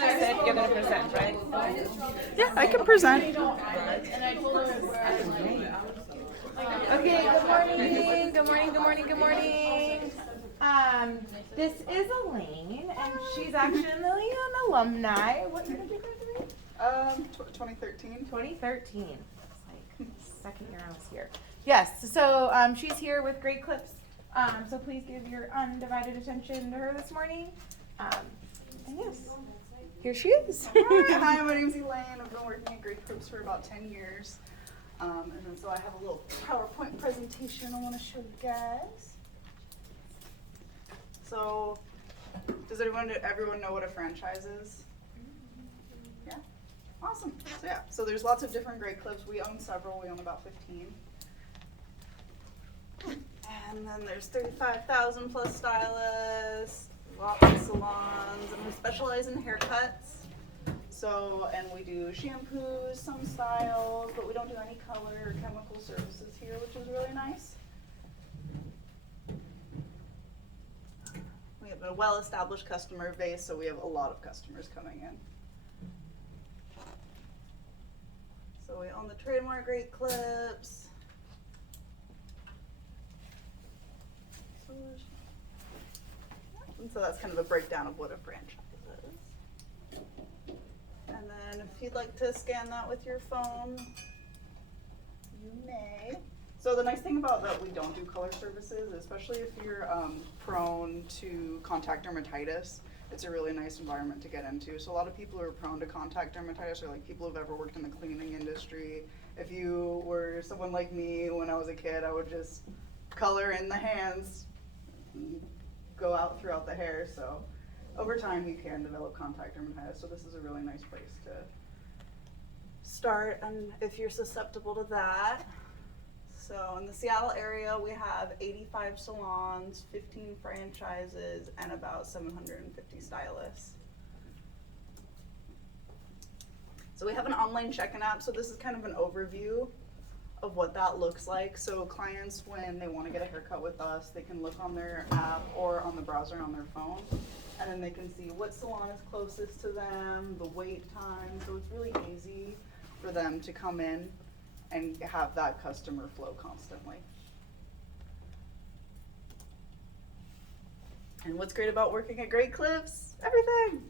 said you're gonna present, right? Yeah, I can present. Okay, good morning, good morning, good morning, good morning. This is Elaine, and she's actually an alumni. What year did you graduate? 2013. 2013. It's like second year I was here. Yes, so she's here with Great Clips. So please give your undivided attention to her this morning. And yes, here she is. Hi, my name's Elaine. I've been working at Great Clips for about 10 years. And then so I have a little PowerPoint presentation I want to show you guys. So, does everyone know what a franchise is? Yeah? Awesome. So yeah, so there's lots of different Great Clips. We own several. We own about 15. And then there's 35,000 plus stylists, lots of salons, and we specialize in haircuts. So, and we do shampoos, some styles, but we don't do any color or chemical services here, which is really nice. We have a well-established customer base, so we have a lot of customers coming in. So we own the trademark Great Clips. And so that's kind of a breakdown of what a franchise is. And then if you'd like to scan that with your phone, you may. So the nice thing about that we don't do color services, especially if you're prone to contact dermatitis, it's a really nice environment to get into. So a lot of people who are prone to contact dermatitis are like people who've ever worked in the cleaning industry. If you were someone like me when I was a kid, I would just color in the hands, go out throughout the hair. So over time you can develop contact dermatitis, so this is a really nice place to start and if you're susceptible to that. So in the Seattle area we have 85 salons, 15 franchises, and about 750 stylists. So we have an online check-in app, so this is kind of an overview of what that looks like. So clients, when they want to get a haircut with us, they can look on their app or on the browser on their phone, and then they can see what salon is closest to them, the wait time. So it's really easy for them to come in and have that customer flow constantly. And what's great about working at Great Clips? Everything.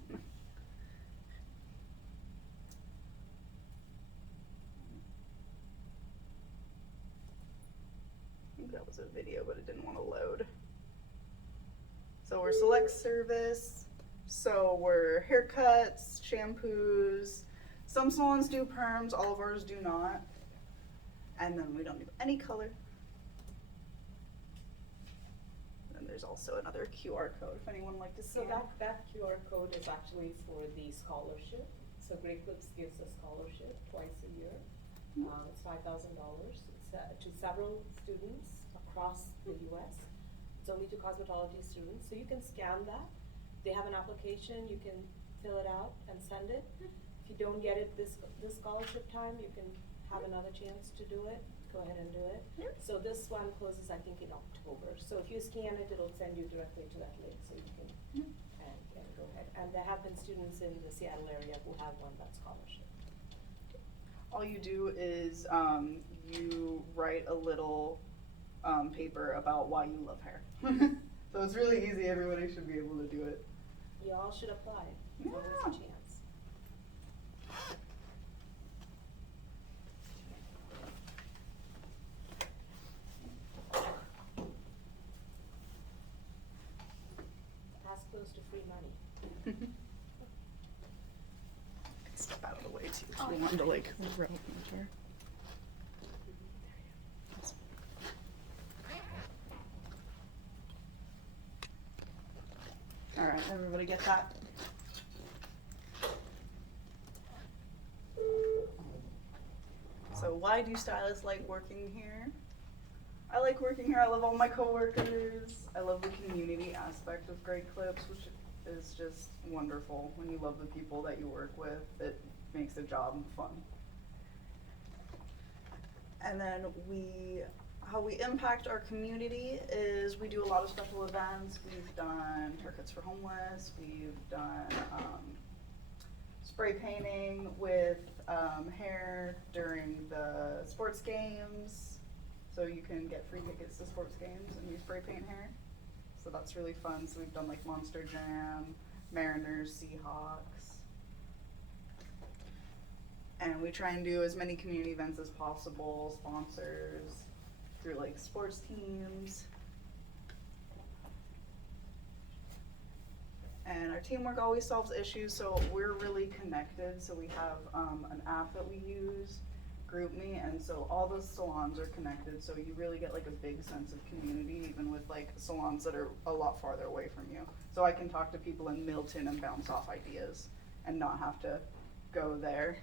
That was a video, but it didn't want to load. So we're select service. So we're haircuts, shampoos. Some salons do perms, all of ours do not. And then we don't do any color. And there's also another QR code if anyone would like to see. So that QR code is actually for the scholarship. So Great Clips gives a scholarship twice a year. It's $5,000. It's to several students across the U.S. It's only to cosmetology students. So you can scan that. They have an application. You can fill it out and send it. If you don't get it this scholarship time, you can have another chance to do it. Go ahead and do it. Yep. So this one closes, I think, in October. So if you scan it, it'll send you directly to that link, so you can and go ahead. And there have been students in the Seattle area who have won that scholarship. All you do is you write a little paper about why you love hair. So it's really easy. Everybody should be able to do it. You all should apply. Yeah. There's a chance. Pass close to free money. Step out of the way too. We wanted to like roll here. All right, everybody get that? So why do stylists like working here? I like working here. I love all my coworkers. I love the community aspect of Great Clips, which is just wonderful. When you love the people that you work with, it makes the job fun. And then how we impact our community is we do a lot of special events. We've done haircuts for homeless. We've done spray painting with hair during the sports games. So you can get free tickets to sports games and you spray paint hair. So that's really fun. So we've done like Monster Jam, Mariners, Seahawks. And we try and do as many community events as possible, sponsors, through like sports teams. And our teamwork always solves issues, so we're really connected. So we have an app that we use, GroupMe, and so all the salons are connected. So you really get like a big sense of community, even with like salons that are a lot farther away from you. So I can talk to people in Milton and bounce off ideas and not have to go there.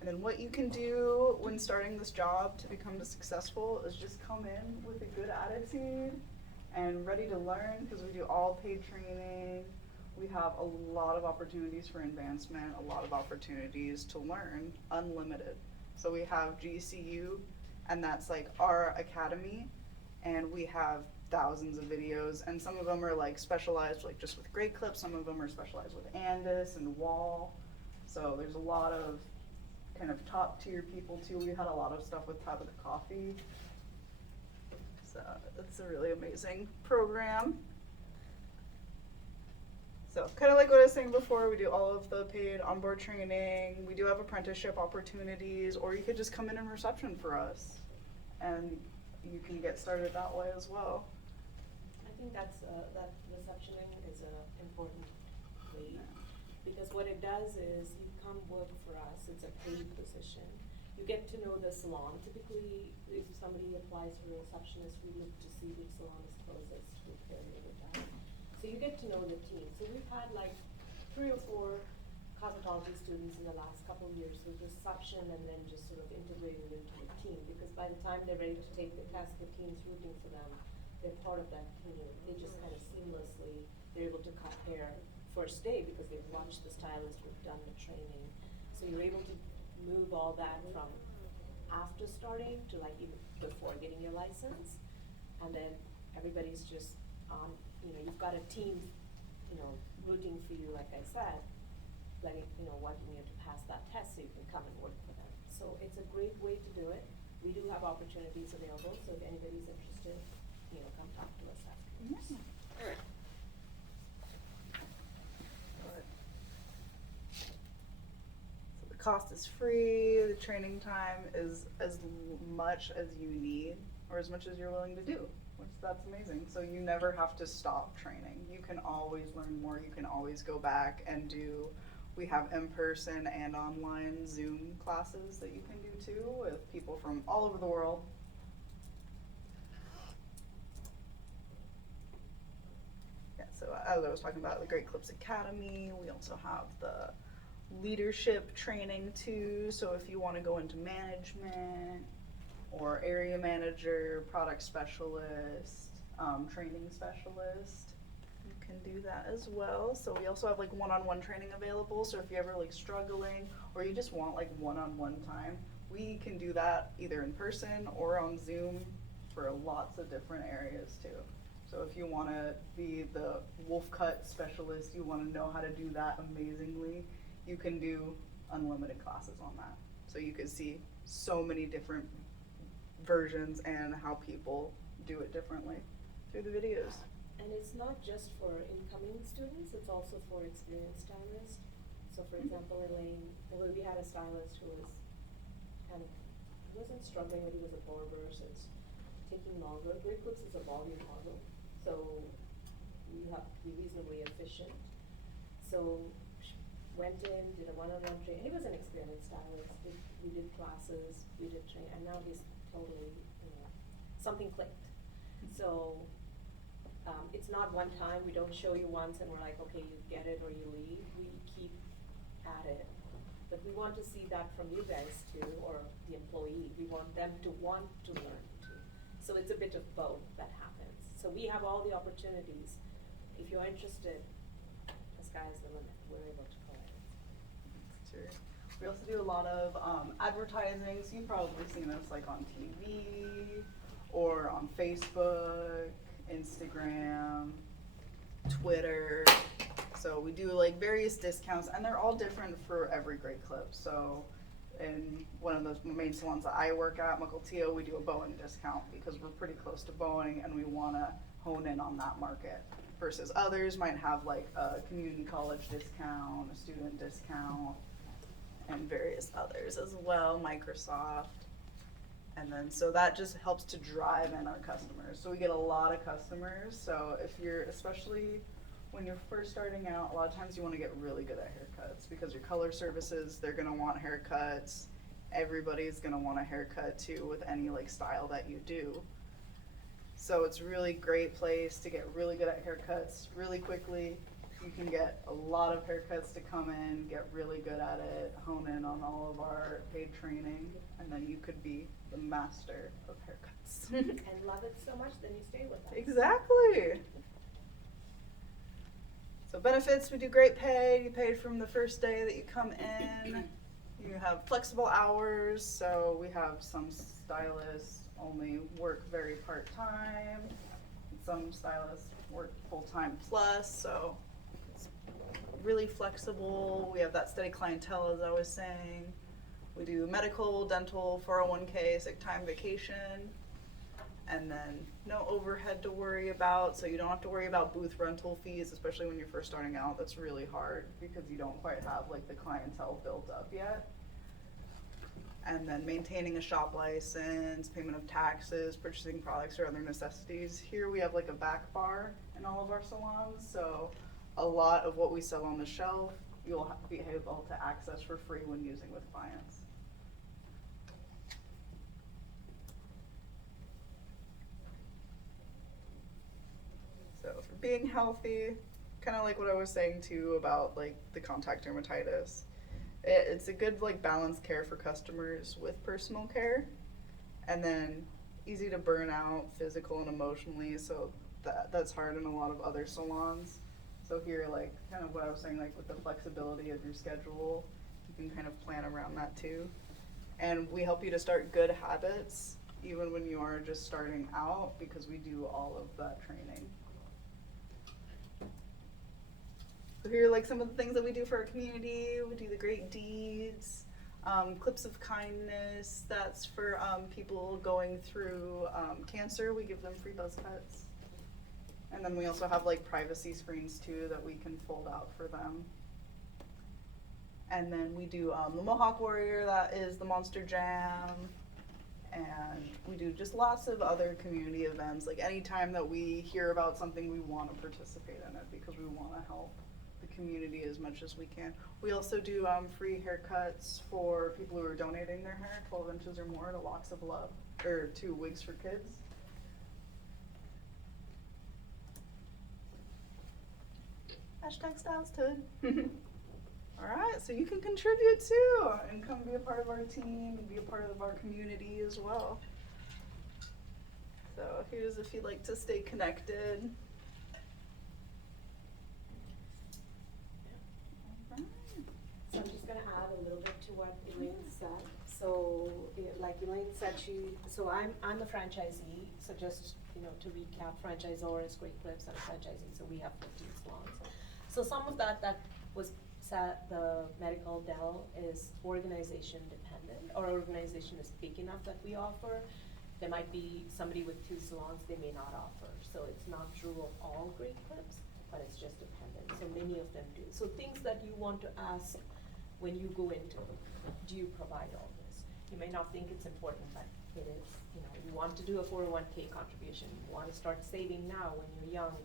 And then what you can do when starting this job to become successful is just come in with a good attitude and ready to learn, because we do all paid training. We have a lot of opportunities for advancement, a lot of opportunities to learn, unlimited. So we have GCU, and that's like our academy, and we have thousands of videos, and some of them are like specialized like just with Great Clips, some of them are specialized with Andis and Wall. So there's a lot of kind of top tier people too. We had a lot of stuff with Tabitha Coffee. So it's a really amazing program. So kind of like what I was saying before, we do all of the paid onboard training. We do have apprenticeship opportunities, or you could just come in reception for us and you can get started that way as well. I think that receptioning is an important way, because what it does is you come work for us, it's a paid position. You get to know the salon. Typically, if somebody applies for a receptionist, we look to see which salon is closest with their neighborhood. So you get to know the team. So we've had like 3 or 4 cosmetology students in the last couple of years with reception, and then just sort of integrated into the team, because by the time they're ready to take the test, the team's rooting for them. They're part of that team. They just kind of seamlessly, they're able to cut hair first day because they've watched the stylist, we've done the training. So you're able to move all that from after starting to like even before getting your license. And then everybody's just on, you've got a team, rooting for you, like I said, letting, wanting you to pass that test so you can come and work for them. So it's a great way to do it. We do have opportunities available, so if anybody's interested, come talk to us afterwards. So the cost is free, the training time is as much as you need, or as much as you're willing to do, which that's amazing. So you never have to stop training. You can always learn more, you can always go back and do, we have in-person and online Zoom classes that you can do too with people from all over the world. So as I was talking about the Great Clips Academy, we also have the leadership training too. So if you want to go into management or area manager, product specialist, training specialist, you can do that as well. So we also have like one-on-one training available. So if you're ever like struggling or you just want like one-on-one time, we can do that either in person or on Zoom for lots of different areas too. So if you want to be the wolf cut specialist, you want to know how to do that amazingly, you can do unlimited classes on that. So you can see so many different versions and how people do it differently through the videos. And it's not just for incoming students, it's also for experienced stylists. So for example, Elaine, we had a stylist who was he wasn't struggling, but he was a barber, so it's taking longer. Great Clips is a volume model, so you have to be reasonably efficient. So went in, did a one-on-one training, and he was an experienced stylist. We did classes, we did train, and now he's totally, something clicked. So it's not one time, we don't show you once and we're like, okay, you get it or you leave. We keep at it. But we want to see that from you guys too, or the employee. We want them to want to learn too. So it's a bit of both that happens. So we have all the opportunities. If you're interested, the sky's the limit. We're able to provide it. Sure. We also do a lot of advertising, so you've probably seen us like on TV or on Facebook, Instagram, Twitter. So we do like various discounts, and they're all different for every Great Clip. So in one of the main salons that I work at, Mukilteo, we do a Boeing discount because we're pretty close to Boeing and we want to hone in on that market. Versus others might have like a community college discount, a student discount, and various others as well, Microsoft. And then, so that just helps to drive in our customers. So we get a lot of customers. So if you're, especially when you're first starting out, a lot of times you want to get really good at haircuts because your color services, they're going to want haircuts. Everybody's going to want a haircut too with any like style that you do. So it's really great place to get really good at haircuts really quickly. You can get a lot of haircuts to come in, get really good at it, hone in on all of our paid training, and then you could be the master of haircuts. And love it so much, then you stay with us. Exactly. So benefits, we do great pay. You paid from the first day that you come in. You have flexible hours, so we have some stylists only work very part-time. Some stylists work full-time plus, so it's really flexible. We have that steady clientele, as I was saying. We do medical, dental, 401k, sick time, vacation, and then no overhead to worry about, so you don't have to worry about booth rental fees, especially when you're first starting out. That's really hard because you don't quite have like the clientele built up yet. And then maintaining a shop license, payment of taxes, purchasing products or other necessities. Here we have like a back bar in all of our salons, so a lot of what we sell on the shelf, you'll be able to access for free when using with clients. So for being healthy, kind of like what I was saying too about like the contact dermatitis. It's a good like balanced care for customers with personal care, and then easy to burn out physical and emotionally, so that's hard in a lot of other salons. So here, like kind of what I was saying, like with the flexibility of your schedule, you can kind of plan around that too. And we help you to start good habits even when you are just starting out, because we do all of that training. So here are like some of the things that we do for our community. We do the great deeds, clips of kindness. That's for people going through cancer. We give them free buzz cuts. And then we also have like privacy screens too that we can fold out for them. And then we do the Mohawk Warrior, that is the Monster Jam. And we do just lots of other community events. Like anytime that we hear about something, we want to participate in it because we want to help the community as much as we can. We also do free haircuts for people who are donating their hair, 12 inches or more, to Locks of Love, or to Wigs for Kids. #StylesedHood. Alright, so you can contribute too and come be a part of our team and be a part of our community as well. So here's if you'd like to stay connected. So I'm just gonna add a little bit to what Elaine said. So, like Elaine said, so I'm a franchisee, so just, to recap, franchisor is Great Clips, and a franchisee, so we have 15 salons. So some of that was said, the medical dental is organization dependent. Our organization is big enough that we offer. There might be somebody with 2 salons, they may not offer. So it's not true of all Great Clips, but it's just dependent. So many of them do. So things that you want to ask when you go into, do you provide all this? You may not think it's important, but it is. You want to do a 401k contribution. You want to start saving now when you're young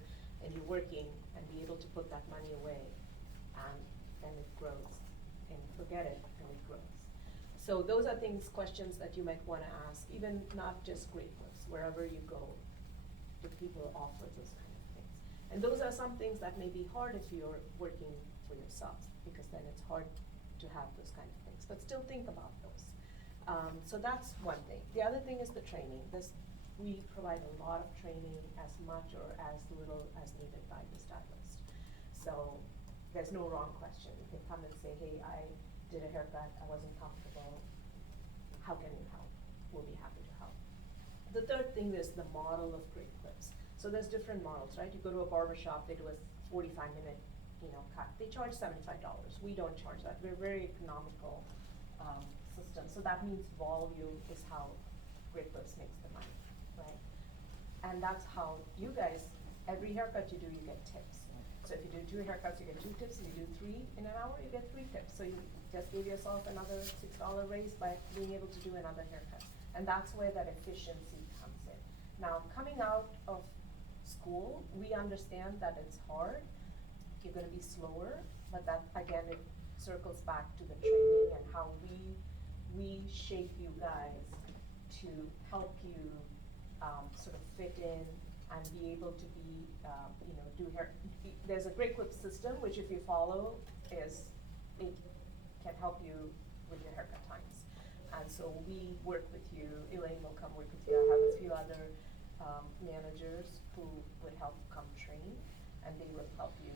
and you're working and be able to put that money away, and then it grows. And forget it, and it grows. So those are questions that you might want to ask, even not just Great Clips, wherever you go, do people offer those kind of things? And those are some things that may be hard if you're working for yourself, because then it's hard to have those kind of things, but still think about those. So that's one thing. The other thing is the training. We provide a lot of training, as much or as little as needed by the stylist. So there's no wrong question. You can come and say, hey, I did a haircut, I wasn't comfortable. How can you help? We'll be happy to help. The third thing is the model of Great Clips. So there's different models, right? You go to a barber shop, they do a 45-minute, cut. They charge $75. We don't charge that. We're very economical system. So that means volume is how Great Clips makes the money, right? And that's how you guys, every haircut you do, you get tips. So if you do 2 haircuts, you get 2 tips. If you do 3 in an hour, you get 3 tips. So you just gave yourself another $6 raise by being able to do another haircut. And that's where that efficiency comes in. Now, coming out of school, we understand that it's hard. You're gonna be slower, but that, again, it circles back to the training and how we shape you guys to help you sort of fit in and be able to be, do hair. There's a Great Clip system, which if you follow, it can help you with your haircut times. And so we work with you, Elaine will come work with you, I have a few other managers who would help come train, and they will help you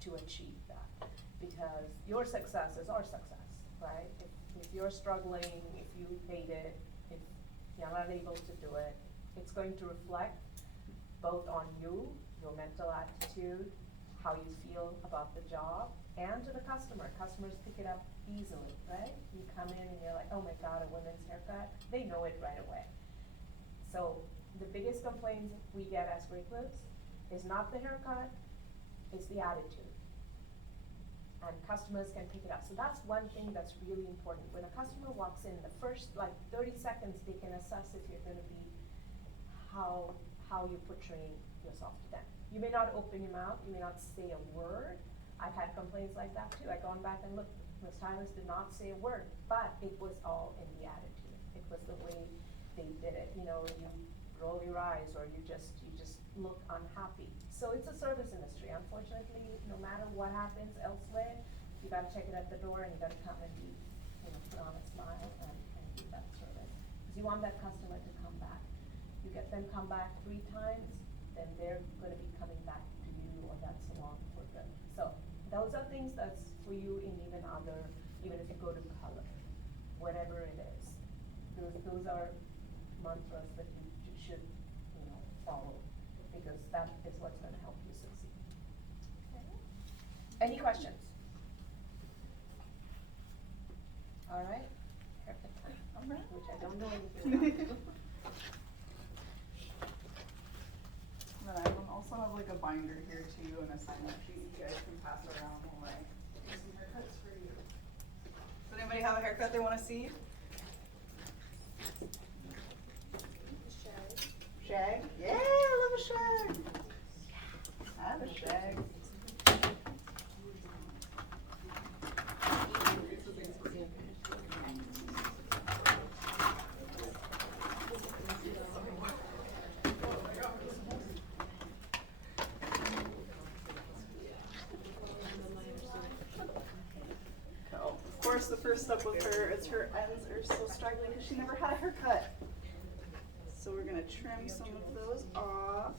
to achieve that. Because your success is our success, right? If you're struggling, if you hate it, if you're not able to do it, it's going to reflect both on you, your mental attitude, how you feel about the job, and to the customer. Customers pick it up easily, right? You come in and you're like, oh my God, a women's haircut. They know it right away. So the biggest complaints we get as Great Clips is not the haircut, it's the attitude. And customers can pick it up. So that's one thing that's really important. When a customer walks in, the first 30 seconds, they can assess if you're gonna be how you portray yourself to them. You may not open your mouth, you may not say a word. I've had complaints like that too. I've gone back and looked, the stylist did not say a word, but it was all in the attitude. It was the way they did it. You roll your eyes or you just look unhappy. So it's a service industry. Unfortunately, no matter what happens elsewhere, you gotta check it at the door and you gotta come and be, put on a smile and give that service. Because you want that customer to come back. You get them come back 3 times, then they're gonna be coming back to you or that salon for good. So those are things that's for you in even if you go to color, whatever it is. Those are mantras that you should, follow, because that is what's gonna help you succeed. Okay. Any questions? All right, haircut time. All right. Which I don't know anything about. Then I will also have a binder here too, and a sign-up sheet you guys can pass around while I do some haircuts for you. Does anybody have a haircut they want to see? Shag? Yeah, I love a shag. I have a shag. Of course, the first step with her is her ends are still struggling because she never had a haircut. So we're gonna trim some of those off.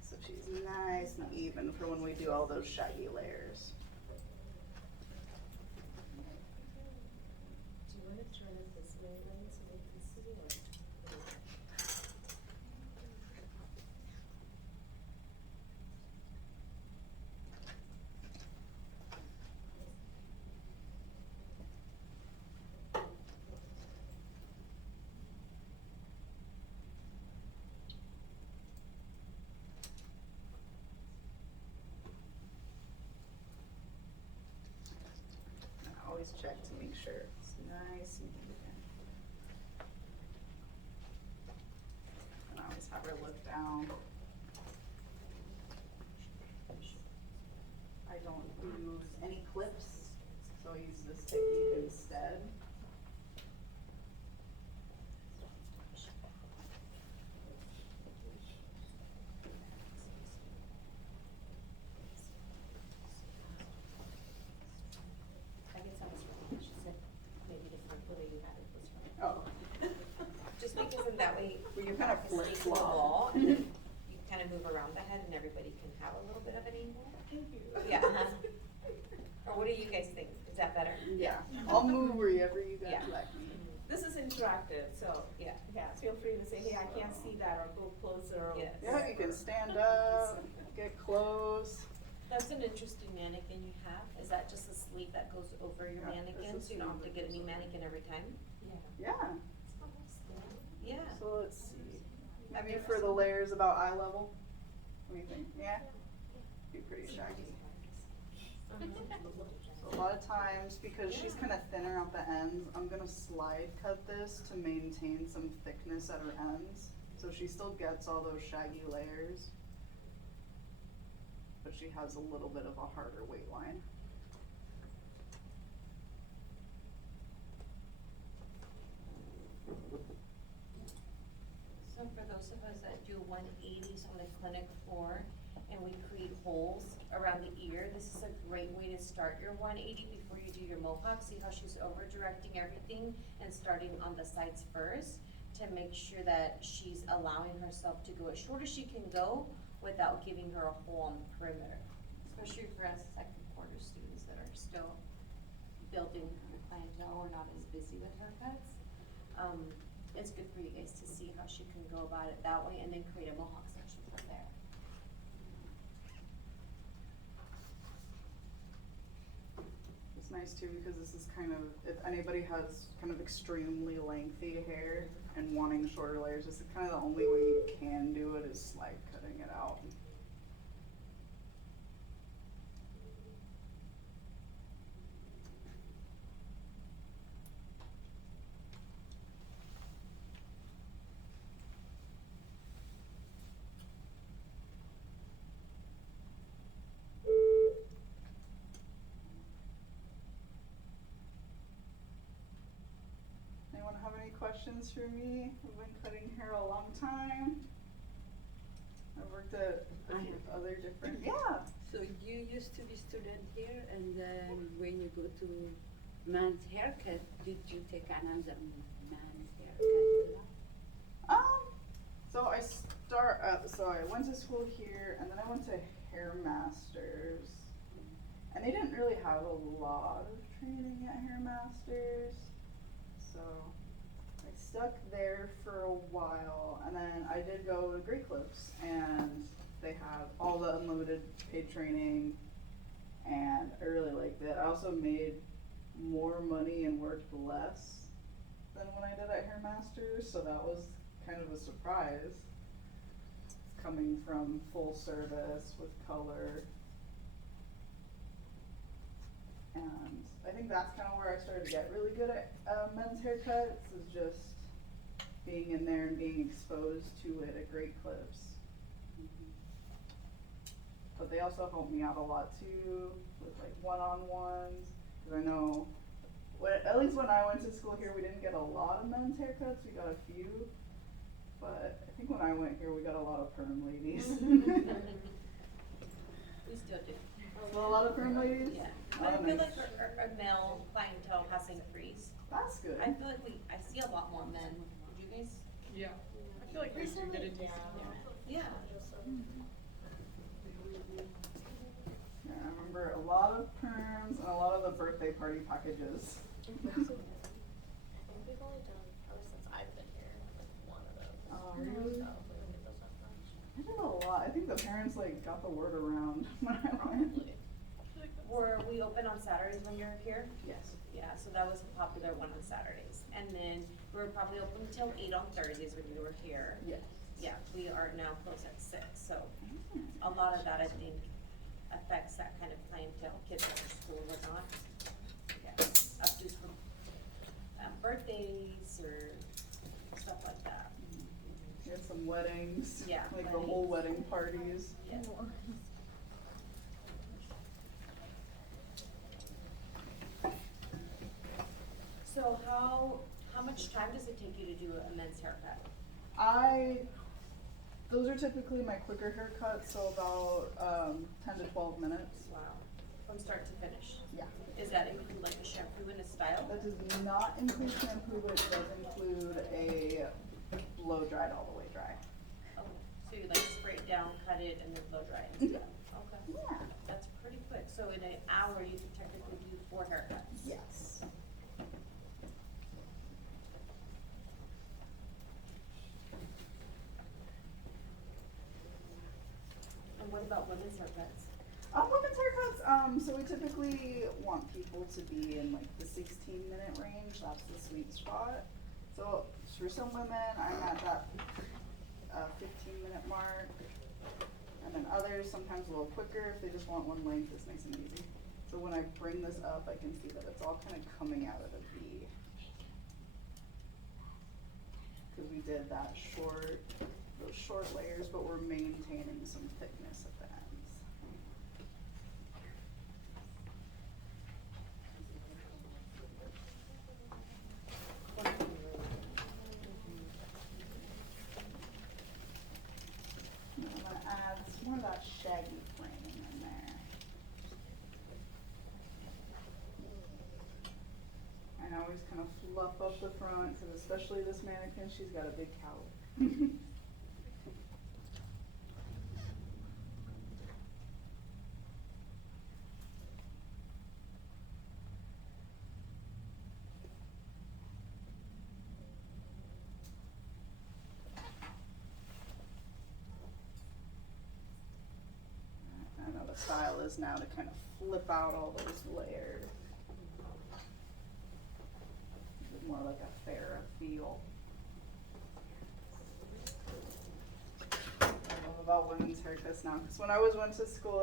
So she's nice and even for when we do all those shaggy layers. Do you want to turn it this way, Lynn, so they can see it? I always check to make sure it's nice and even. And I always have her look down. I don't use any clips, so I use the sticky instead. I guess I was wrong. She said maybe the way you had it was right. Oh. Just because in that way, where your Kind of back is facing the flip-flop. wall, and then you kind of move around the head and everybody can have a little bit of an angle. Thank you. Yeah. Or what do you guys think? Is that better? Yeah, I'll move wherever you guys Yeah. let me. This is interactive, so, Yeah. yeah, feel free to say, hey, I can't see that, or go closer, or. Yes. Yeah, you can stand up, get close. That's an interesting mannequin you have. Is that just a sleeve that goes over your Yeah, mannequin, it's a so you don't have to sleeve get that a new goes over. mannequin every time? Yeah. Yeah, Yeah. so let's see. Maybe for the layers about eye level? What do you think? Yeah? Be pretty shaggy. So a lot of times, because she's kind of thinner at the ends, I'm gonna slide cut this to maintain some thickness at her ends. So she still gets all those shaggy layers, but she has a little bit of a harder weight line. So for those of us that do 180s on the clinic floor and we create holes around the ear, this is a great way to start your 180 before you do your mohawk. See how she's over directing everything and starting on the sides first to make sure that she's allowing herself to go as short as she can go without giving her a hole on the perimeter. Especially for us second quarter students that are still building your clientele or not as busy with haircuts. It's good for you guys to see how she can go about it that way and then create a mohawk section from there. It's nice too because this is kind of, if anybody has kind of extremely lengthy hair and wanting shorter layers, this is kind of the only way you can do it is slide cutting it out. Anyone have any questions for me? I've been cutting hair a long time. I've worked at a few other different, yeah. So you used to be student here, and then when you go to man's haircut, did you take another man's haircut? So so I went to school here, and then I went to Hair Masters, and they didn't really have a lot of training at Hair Masters, so I stuck there for a while, and then I did go to Great Clips, and they have all the unlimited paid training, and I really liked it. I also made more money and worked less than when I did at Hair Masters, so that was kind of a surprise coming from full service with color. And I think that's kind of where I started to get really good at men's haircuts, is just being in there and being exposed to it at Great Clips. But they also helped me out a lot too with like one-on-ones, because I know, at least when I went to school here, we didn't get a lot of men's haircuts, we got a few. But I think when I went here, we got a lot of perm ladies. We still do. Still a lot of perm ladies? Yeah. Oh, But I feel nice. like our male clientele has increased. That's good. I feel like I see a lot more men. Did you guys? Yeah. I feel like we do get into Yeah. Yeah, I remember a lot of perms and a lot of the birthday party packages. I think we've only done, probably since I've been here, like one of those. Oh, really? So we don't get those that much. I did a lot. I think the parents like got the word around when I went. Probably. Were we open on Saturdays when you were here? Yes. Yeah, so that was a popular one on Saturdays. And then we were probably open until 8 on Thursdays when you were here. Yes. Yeah, we are now closed at 6, so a lot of that I think affects that kind of clientele, kids at school or not. Yeah, up to for birthdays or stuff like that. We had some weddings. Yeah, Like the whole weddings. wedding parties. Yeah. So how much time does it take you to do a men's haircut? Those are typically my quicker haircuts, so about 10 to 12 minutes. Wow, from start to finish? Yeah. Does that include like a shampoo and a style? That does not include shampoo, but it does include a blow dried all the way dry. Oh, so you like spray it down, cut it, and then blow dry it and stuff? Okay. Yeah. That's pretty quick. So in an hour, you can technically do 4 haircuts? Yes. about women's haircuts? Women's haircuts, so we typically want people to be in like the 16-minute range. That's the sweet spot. So for some women, I'm at that 15-minute mark. And then others, sometimes a little quicker. If they just want one length, it's nice and easy. So when I bring this up, I can see that it's all kind of coming out of the V. Because we did that those short layers, but we're maintaining some thickness at the ends. And I'm gonna add some more of that shaggy framing in there. And I always kind of fluff up the front, because especially this mannequin, she's got a big cowlick. I know the style is now to kind of flip out all those layers. More like a fairer feel. I love about women's haircuts now, because when I went to school,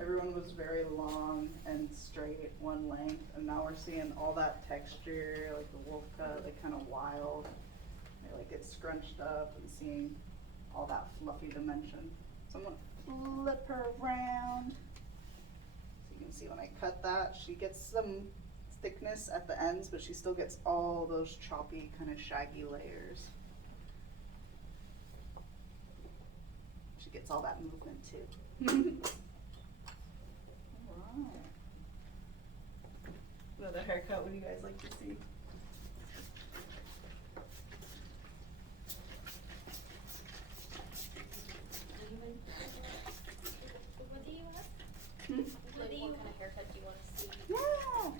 everyone was very long and straight, one length, and now we're seeing all that texture, like the wolf cut, like kind of wild. They like get scrunched up and seeing all that fluffy dimension. So I'm gonna flip her around. So you can see when I cut that, she gets some thickness at the ends, but she still gets all those choppy, kind of shaggy layers. She gets all that movement too. Alright. Another haircut, what do you guys like to see? What do you want? Hmm? What kind of haircut do you want to see? Yeah!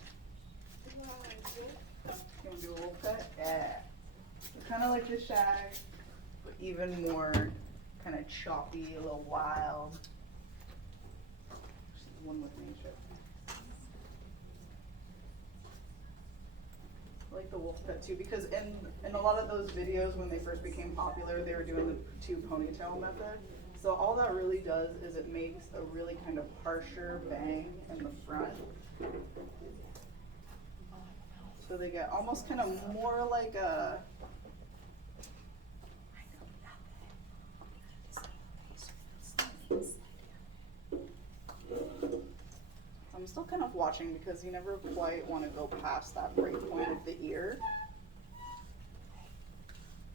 You wanna do a wolf cut? Yeah. So kind of like the shag, but even more kind of choppy, a little wild. She's one with nature. I like the wolf cut too, because in a lot of those videos when they first became popular, they were doing the 2 ponytail method. So all that really does is it makes a really kind of harsher bang in the front. So they get almost kind of more like a, I'm still kind of watching because you never quite want to go past that break point of the ear.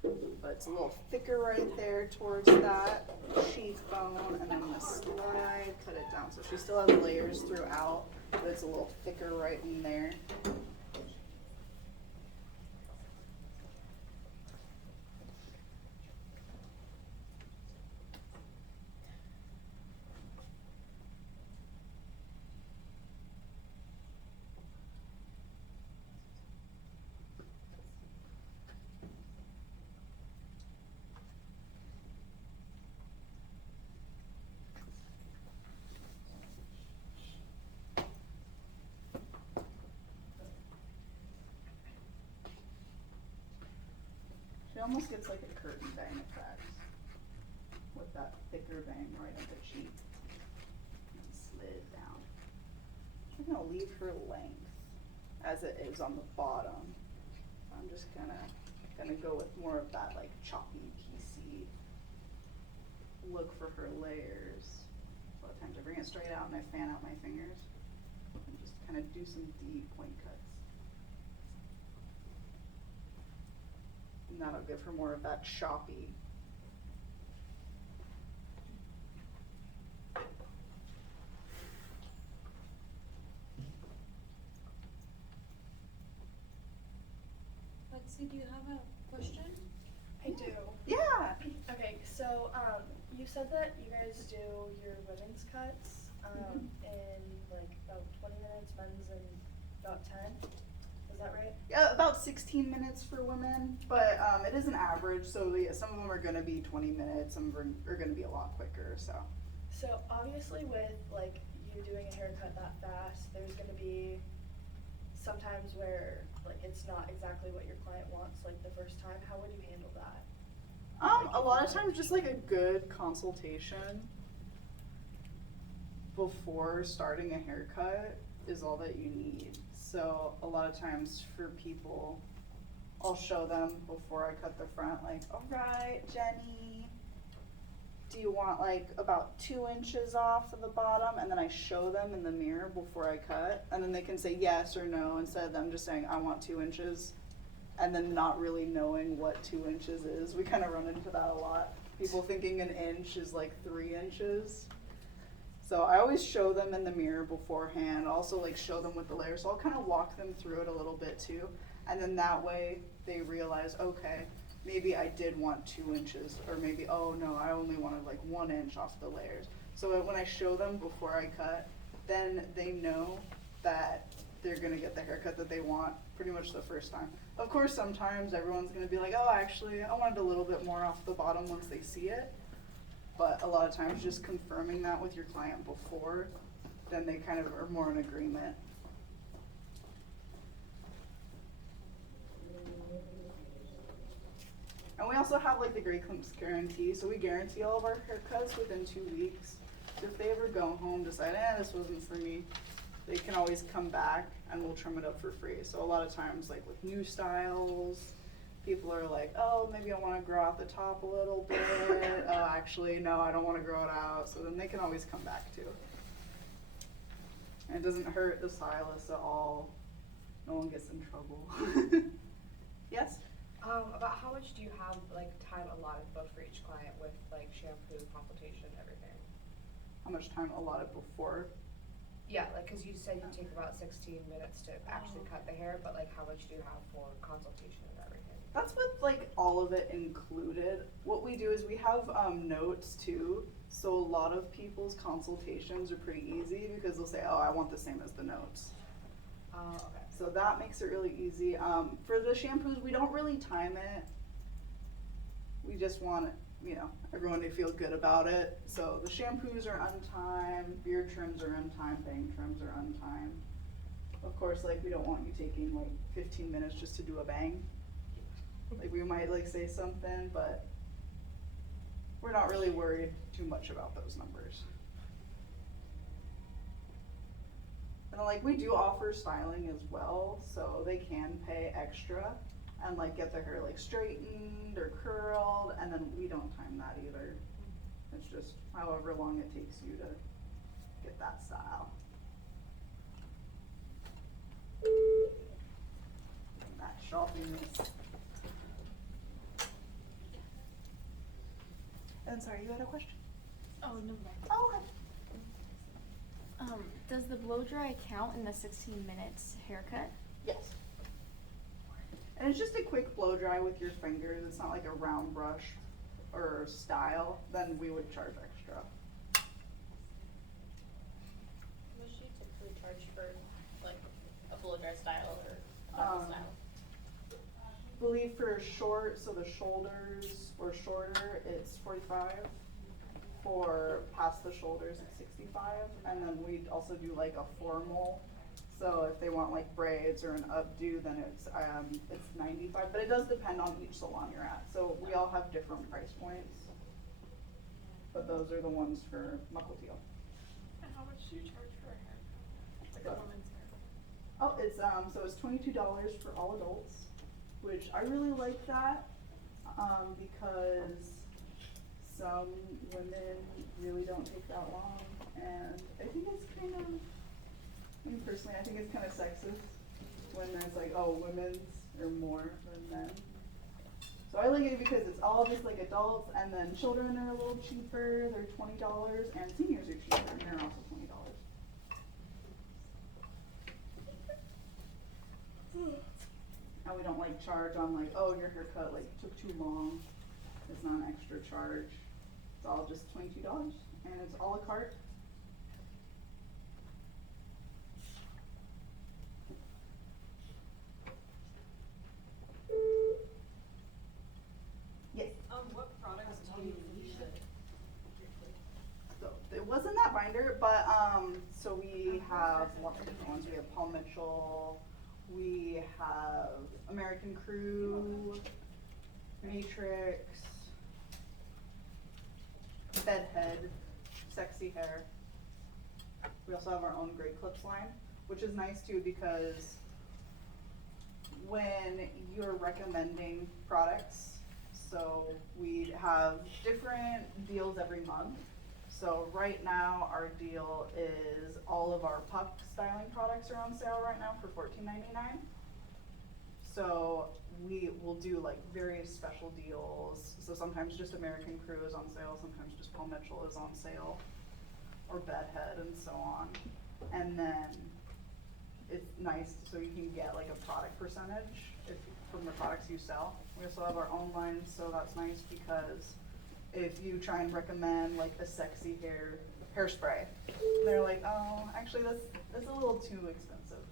But it's a little thicker right there towards that cheekbone, and then the slide, cut it down. So she still has layers throughout, but it's a little thicker right in there. She almost gets like a curtain bang effect with that thicker bang right at the cheek. And slid down. I'm gonna leave her length as it is on the bottom. I'm just gonna go with more of that like choppy, piecey look for her layers. A lot of times I bring it straight out and I fan out my fingers and just kind of do some deep point cuts. And that'll give her more of that choppy. Lexi, do you have a question? I do. Yeah. Okay, so you said that you guys do your women's cuts in like about 20 minutes, men's in about 10. Is that right? Yeah, about 16 minutes for women, but it is an average, so yeah, some of them are going to be 20 minutes, some of them are going to be a lot quicker, so So obviously with like you doing a haircut that fast, there's gonna be sometimes where like it's not exactly what your client wants like the first time. How would you handle that? A lot of times just like a good consultation before starting a haircut is all that you need. So a lot of times for people, I'll show them before I cut the front, like, all right, Jenny, do you want like about 2 inches off of the bottom? And then I show them in the mirror before I cut, and then they can say yes or no instead of them just saying, I want 2 inches, and then not really knowing what 2 inches is. We kind of run into that a lot. People thinking an inch is like 3 inches. So I always show them in the mirror beforehand, also like show them with the layers. So I'll kind of walk them through it a little bit too. And then that way they realize, okay, maybe I did want 2 inches, or maybe, oh no, I only wanted like 1 inch off the layers. So when I show them before I cut, then they know that they're gonna get the haircut that they want pretty much the first time. Of course, sometimes everyone's gonna be like, oh, actually, I wanted a little bit more off the bottom once they see it. But a lot of times just confirming that with your client before, then they kind of are more in agreement. And we also have like the Great Clips guarantee, so we guarantee all of our haircuts within 2 weeks. So if they ever go home, decide, this wasn't for me, they can always come back and we'll trim it up for free. So a lot of times, like with new styles, people are like, oh, maybe I want to grow out the top a little bit. Oh, actually, no, I don't want to grow it out. So then they can always come back too. And it doesn't hurt the stylist at all. No one gets in trouble. Yes? About how much do you have like time allotted both for each client with like shampoo, consultation, everything? How much time allotted before? Yeah, like cause you said you take about 16 minutes to actually cut the hair, but like how much do you have for consultation and everything? That's with like all of it included. What we do is we have notes too. So a lot of people's consultations are pretty easy because they'll say, oh, I want the same as the notes. Okay. So that makes it really easy. For the shampoos, we don't really time it. We just want it, everyone to feel good about it. So the shampoos are on time, beard trims are on time, bang trims are on time. Of course, like we don't want you taking like 15 minutes just to do a bang. Like we might like say something, but we're not really worried too much about those numbers. And like we do offer styling as well, so they can pay extra and like get their hair like straightened or curled, and then we don't time that either. It's just however long it takes you to get that style. That shopping is. And sorry, you had a question? Oh, no. Oh, okay. Does the blow dry count in the 16 minutes haircut? Yes. And it's just a quick blow dry with your fingers. It's not like a round brush or style. Then we would charge extra. How much do you typically charge for like a blow dry style or normal style? I believe for short, so the shoulders or shorter, it's 45. For past the shoulders, it's 65. And then we'd also do like a formal. So if they want like braids or an updo, then it's 95. But it does depend on each salon you're at. So we all have different price points. But those are the ones for Mukilteo. And how much do you charge for a haircut? Like a woman's haircut? Oh, it's so it's $22 for all adults, which I really like that because some women really don't take that long, and I think it's kind of, personally, I think it's kind of sexist when there's like, oh, women's are more than men. So I like it because it's all just like adults, and then children are a little cheaper, they're $20, and seniors are cheaper, and they're also $20. And we don't like charge on like, oh, your haircut like took too long. It's not an extra charge. It's all just $22, and it's a la carte. Yes. What products do you use? So have lots of different ones. We have Paul Mitchell, we have American Crew, Matrix, Bedhead, Sexy Hair. We also have our own Great Clips line, which is nice too because when you're recommending products, so we have different deals every month. So right now our deal is all of our puck styling products are on sale right now for $14.99. So we will do like various special deals. So sometimes just American Crew is on sale, sometimes just Paul Mitchell is on sale, or Bedhead and so on. And then it's nice so you can get like a product percentage from the products you sell. We also have our own line, so that's nice because if you try and recommend like a sexy hairspray, they're like, oh, actually that's a little too expensive.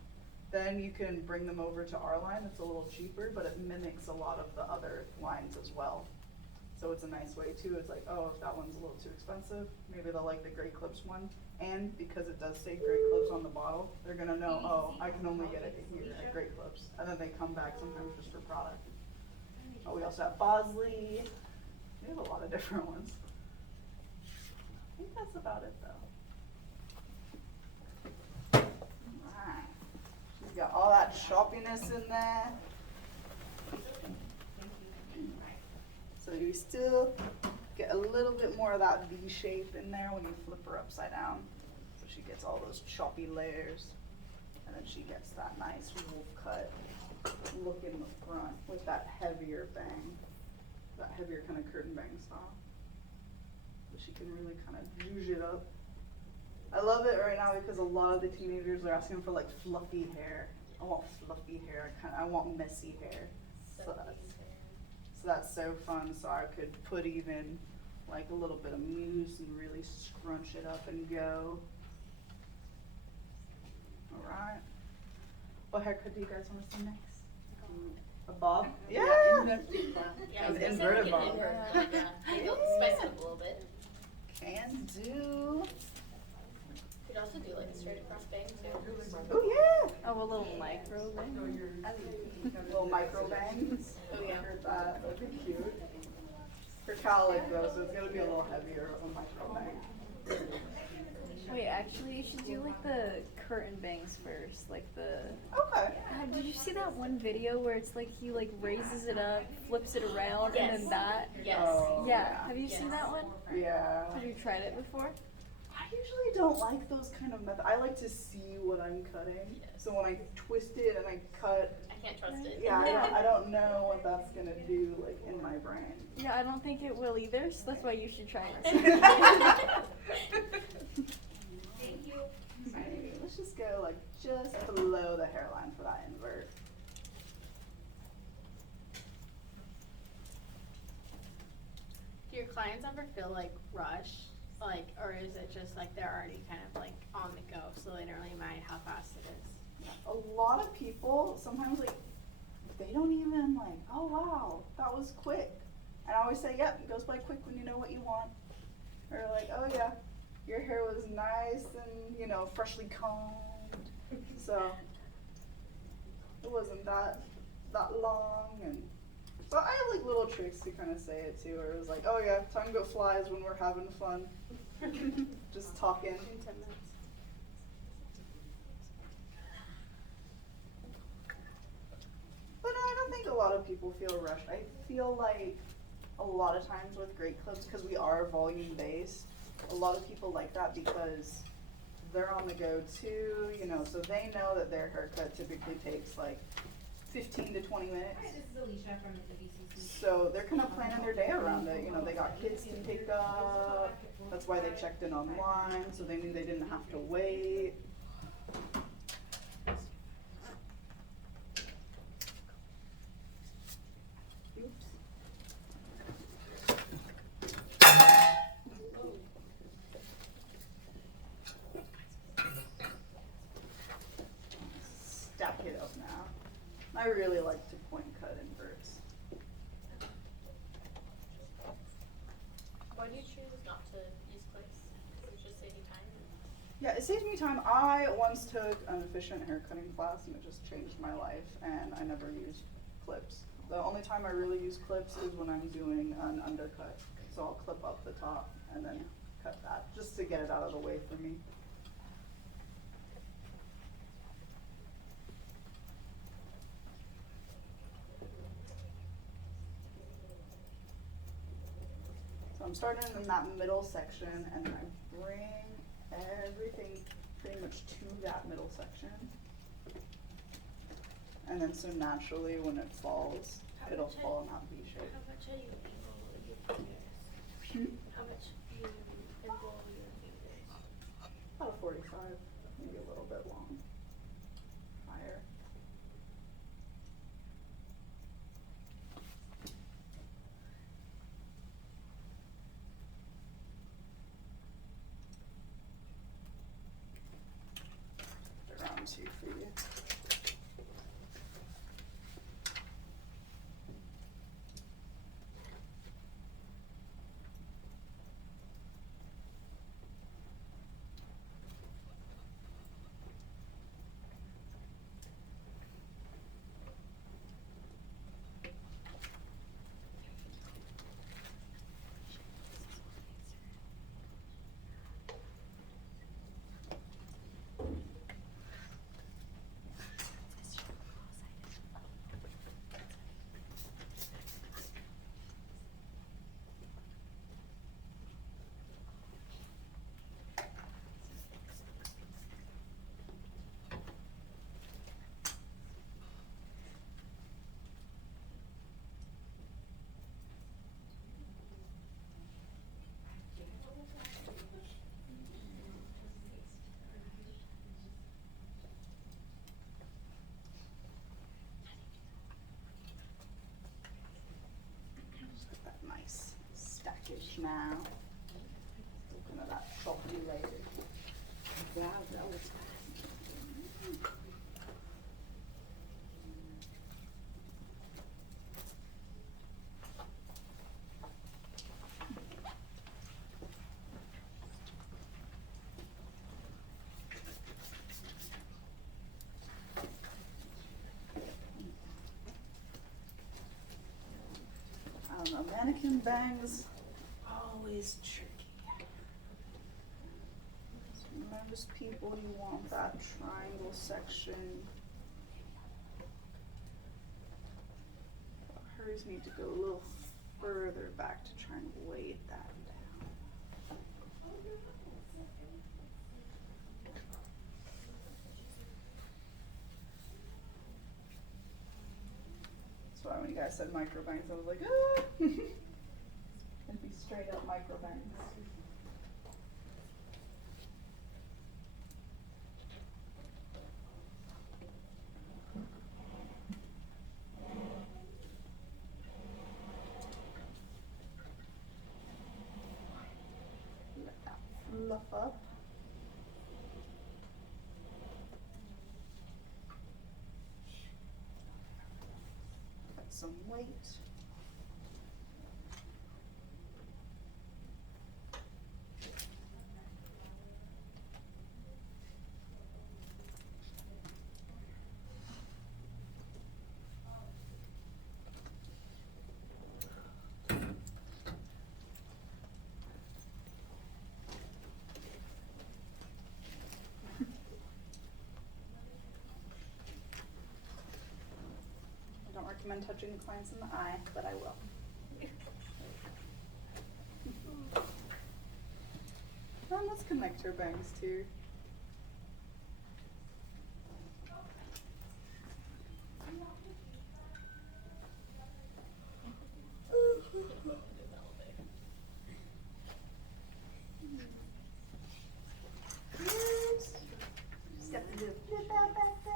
Then you can bring them over to our line. It's a little cheaper, but it mimics a lot of the other lines as well. So it's a nice way too. It's like, oh, if that one's a little too expensive, maybe they'll like the Great Clips one. And because it does say Great Clips on the bottle, they're gonna know, oh, I can only get it here at Great Clips. And then they come back sometimes just for product. Oh, we also have Bosley. We have a lot of different ones. I think that's about it though. Alright. She's got all that shoppiness in there. So you still get a little bit more of that V shape in there when you flip her upside down. So she gets all those choppy layers. And then she gets that nice wolf cut look in the front with that heavier bang. That heavier kind of curtain bang style. But she can really kind of zhuzh it up. I love it right now because a lot of the teenagers are asking for like fluffy hair. I want fluffy hair. I want messy hair. So that's so fun. So I could put even like a little bit of mousse and really scrunch it up and go. All right. What haircut do you guys want to see next? A bob? Yeah. Yeah, An inverted bob. You'll spice it up a little bit. Can do. You could also do like a straight across bang too. Oh yeah. Oh, a little micro bang. Little micro bangs. Oh yeah. Heard that. That'd be cute. For cowlick though, so it's gonna be a little heavier of a micro bang. Wait, actually, you should do like the curtain bangs first, like the. Okay. Did you see that one video where it's like he like raises it up, flips it around, and Yes. then that? Yes. Oh, Yeah. Have you Yes. seen that one? Yeah. Have you tried it before? I usually don't like those kind of methods. I like to see what I'm cutting. Yes. So when I twist it and I cut, I can't trust it. yeah, I don't know what that's gonna do like in my brain. Yeah, I don't think it will either, so that's why you should try it. Thank you. Maybe let's just go like just below the hairline for that invert. Do your clients ever feel like rushed? Like, or is it just like they're already kind of like on the go, so they don't really mind how fast it is? A lot of people sometimes like they don't even like, oh wow, that was quick. And I always say, yep, it goes by quick when you know what you want. Or like, oh yeah, your hair was nice and freshly combed. So it wasn't that long, and so I have like little tricks to kind of say it too. Or it was like, oh yeah, tongue go flies when we're having fun, just talking. In 10 minutes. But no, I don't think a lot of people feel rushed. I feel like a lot of times with Great Clips, because we are volume based, a lot of people like that because they're on the go too, so they know that their haircut typically takes like 15 to 20 minutes. Hi, this is Alicia from the BCC. So they're kind of planning their day around it. They got kids to pick up. That's why they checked in online, so they knew they didn't have to wait. Oops. Stack it up now. I really like to point cut inverts. Why do you choose not to use clips? Does it just save you time? Yeah, it saves me time. I once took an efficient haircutting class and it just changed my life, and I never used clips. The only time I really use clips is when I'm doing an undercut. So I'll clip up the top and then cut that, just to get it out of the way for me. So I'm starting in that middle section, and then I bring everything pretty much to that middle section. And then so naturally when it falls, it'll fall in that V shape. How much are you able your fingers? Hmm? How much do you involve your fingers? About 45, maybe a little bit long. Higher. Around 2 for you. Just got that nice stackage now. Looking at that chocolate later. Wow, that was fast. I don't know, mannequin bangs, always tricky. Most people, you want that triangle section. Hers need to go a little further back to try and weight that down. That's why when you guys said micro bangs, I was like, ah! It'd be straight up micro bangs. Let that fluff up. Got some weight. I don't recommend touching the clients in the eye, but I will. And let's connect her bangs too. Just got the little flip out back there.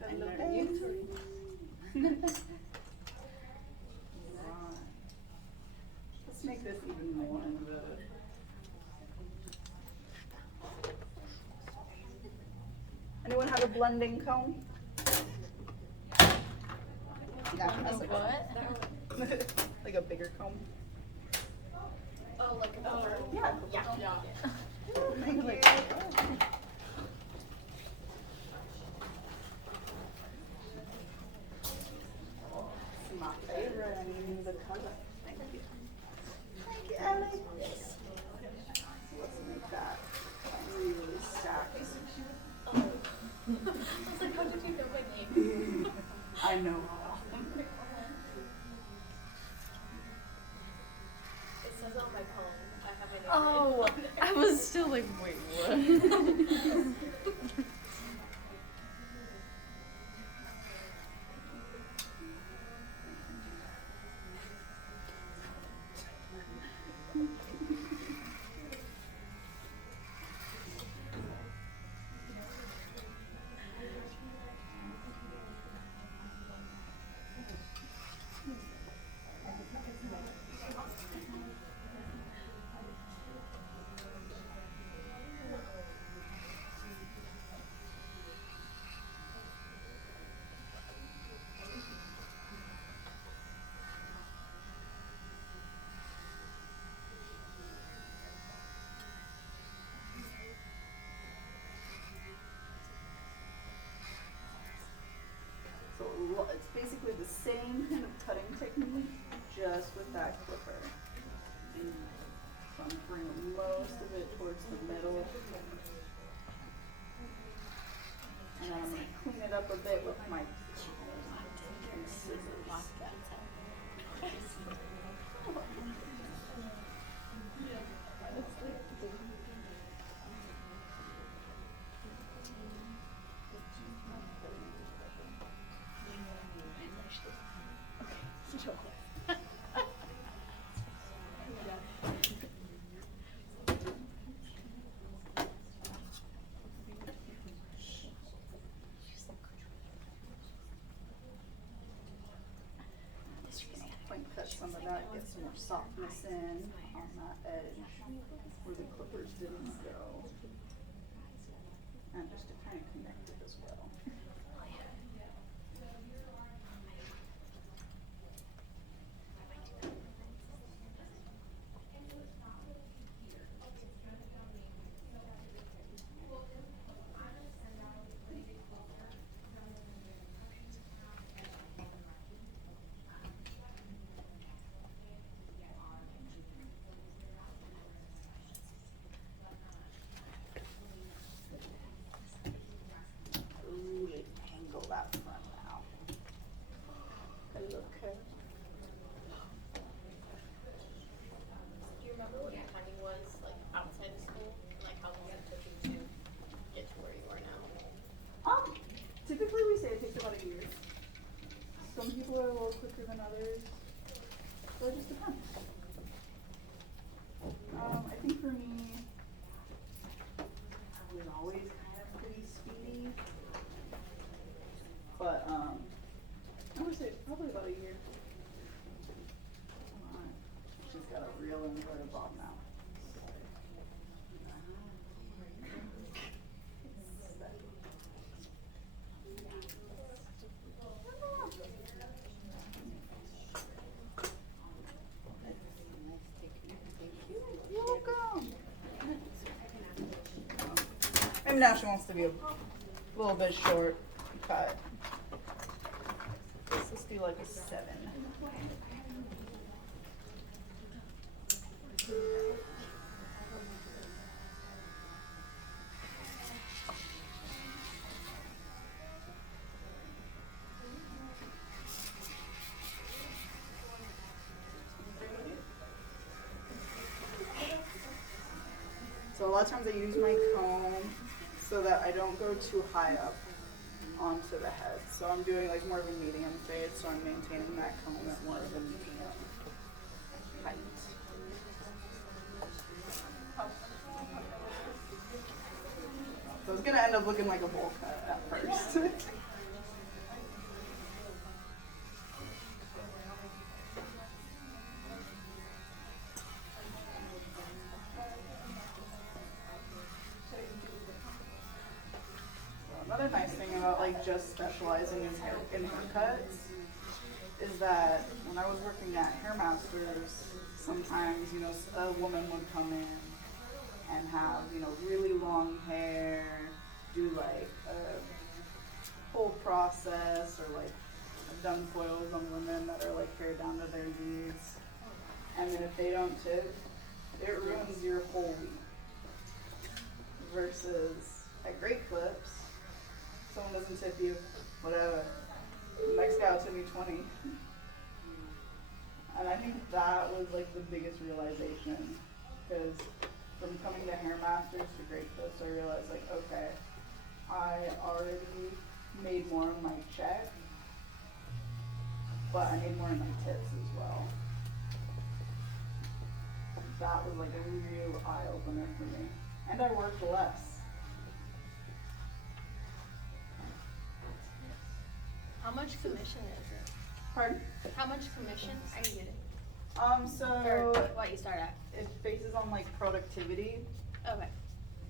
Got a little bangs. Right. Let's make this even more in the. Anyone have a blending comb? Yeah, that's like What? like a bigger comb. Oh, like a Oh. Yeah. Yeah. Thank you. my comb. I have my nail Oh, in. I was still like, wait, what? So it's basically the same kind of cutting technique, just with that clipper. So I'm bringing most of it towards the middle. And then I'm going to clean it up a bit with my scissors. Cut some of that, get some more softness in on that edge where the clippers didn't go. And just to kind of connect it as well. Really angle that front now. Okay. Do you remember what your timing was, like, outside of school? And, like, how long it took you to get to where you are now? Typically we say it takes about a year. Some people are a little quicker than others. So it just depends. I think for me, I was always kind of pretty speedy. But I would say probably about a year. She's got a real inverted bob now. You're welcome. Maybe now she wants to be a little bit short cut. Let's just do like a 7. So a lot of times I use my comb so that I don't go too high up onto the head. So I'm doing like more of a medium fade, so I'm maintaining that comb at more of a medium height. So it's gonna end up looking like a bowl cut at first. Another nice thing about like just specializing in haircuts is that when I was working at Hair Masters, sometimes, you know, a woman would come in and have, you know, really long hair, do like a whole process, or like I've done foils on women that are like hair down to their knees, and then if they don't tip, it ruins your whole week. Versus at Great Clips, someone doesn't tip you, whatever. The next guy will tip me 20. I And I think that was like the biggest realization, because from coming to Hair Masters to Great Clips, I realized like, okay, I already made more on my check, but I made more on my tips as well. That was like a real eye opener for me. And I worked less. How much commission is it? Pardon? How much commission are you getting? Or So what you start at? it bases on like productivity. Okay.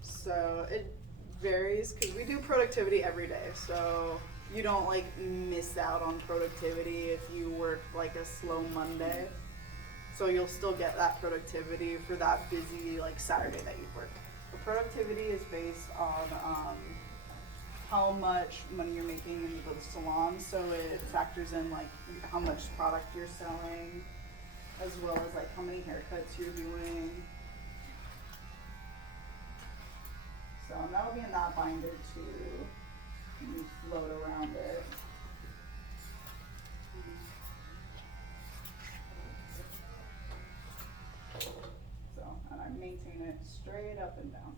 So it varies because we do productivity every day. So you don't like miss out on productivity if you work like a slow Monday. So you'll still get that productivity for that busy like Saturday that you work. The productivity is based on how much money you're making in the salon. So it factors in like how much product you're selling, as well as like how many haircuts you're doing. So and that'll be in that binder too. You float around it. So, and I maintain it straight up and down.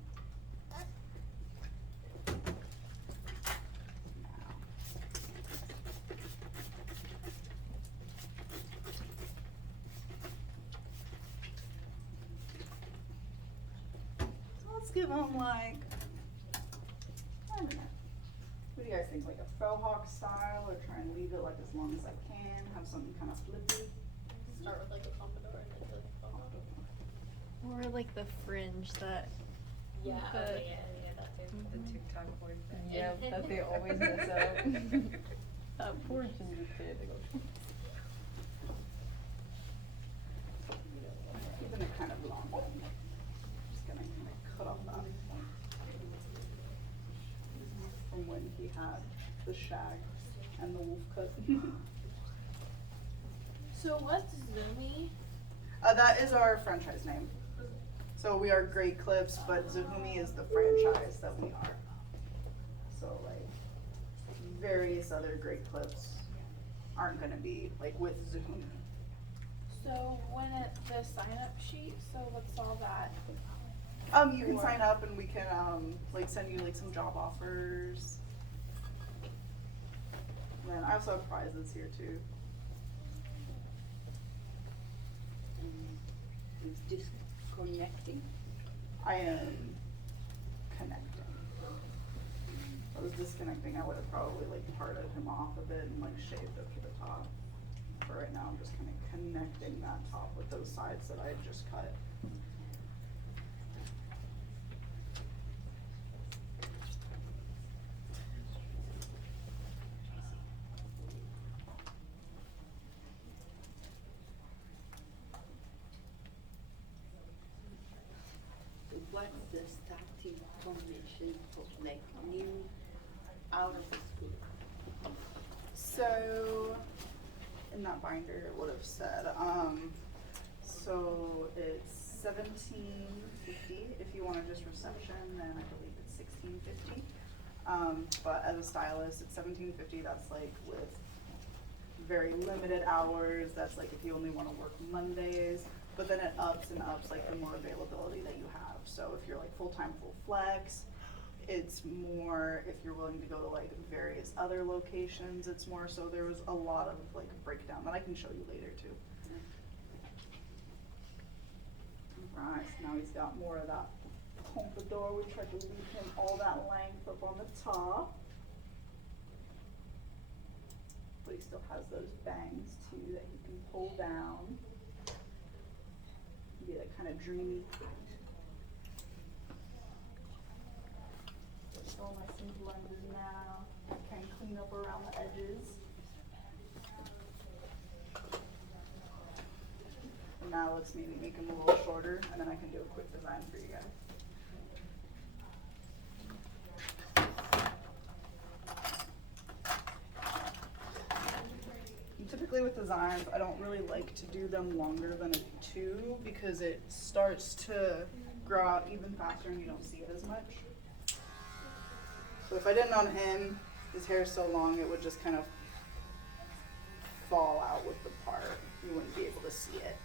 So let's give them like, I don't know. What do you guys think? Like a faux hawk style, or try and leave it like as long as I can, have something kind of flippy? Start with like a pompadour and then the pompadour. Or like the fringe that. Yeah, The- okay, yeah, that too. The TikTok board thing. Yeah, that they always miss out. That poor ginger kid. Keeping it kind of long. Just gonna kind of cut off that point from when he had the shag and the wolf cut. So what's Zoomy? That is our franchise name. So we are Great Clips, but Zahumi is the franchise that we are. So like various other Great Clips aren't gonna be like with Zahumi. So when the sign up sheet, so what's all that? You can sign up and we can like send you like some job offers. And then I also have prizes here too. It's just connecting. I am connecting. If I was disconnecting, I would have probably like parted him off a bit and like shaved up to the top. But right now I'm just kind of connecting that top with those sides that I had just cut. What's the starting commission for like new out of the school? So in that binder it would have said, so it's $17.50 if you want to just reception, then I believe it's $16.50. But as a stylist, it's $17.50. That's like with very limited hours. That's like if you only want to work Mondays. But then it ups and ups like the more availability that you have. So if you're like full-time, full flex, it's more. If you're willing to go to like various other locations, it's more. So there was a lot of like breakdown that I can show you later too. Right, so now he's got more of that pompadour. We tried to leave him all that length up on the top. But he still has those bangs too that he can pull down. Be that kind of dreamy. It's all nice and blended now. Kind of clean up around the edges. And now let's maybe make them a little shorter, and then I can do a quick design for you guys. And typically with designs, I don't really like to do them longer than a 2 because it starts to grow out even faster and you don't see it as much. So if I didn't on him, his hair is so long it would just kind of fall out with the part. you wouldn't be able to see it.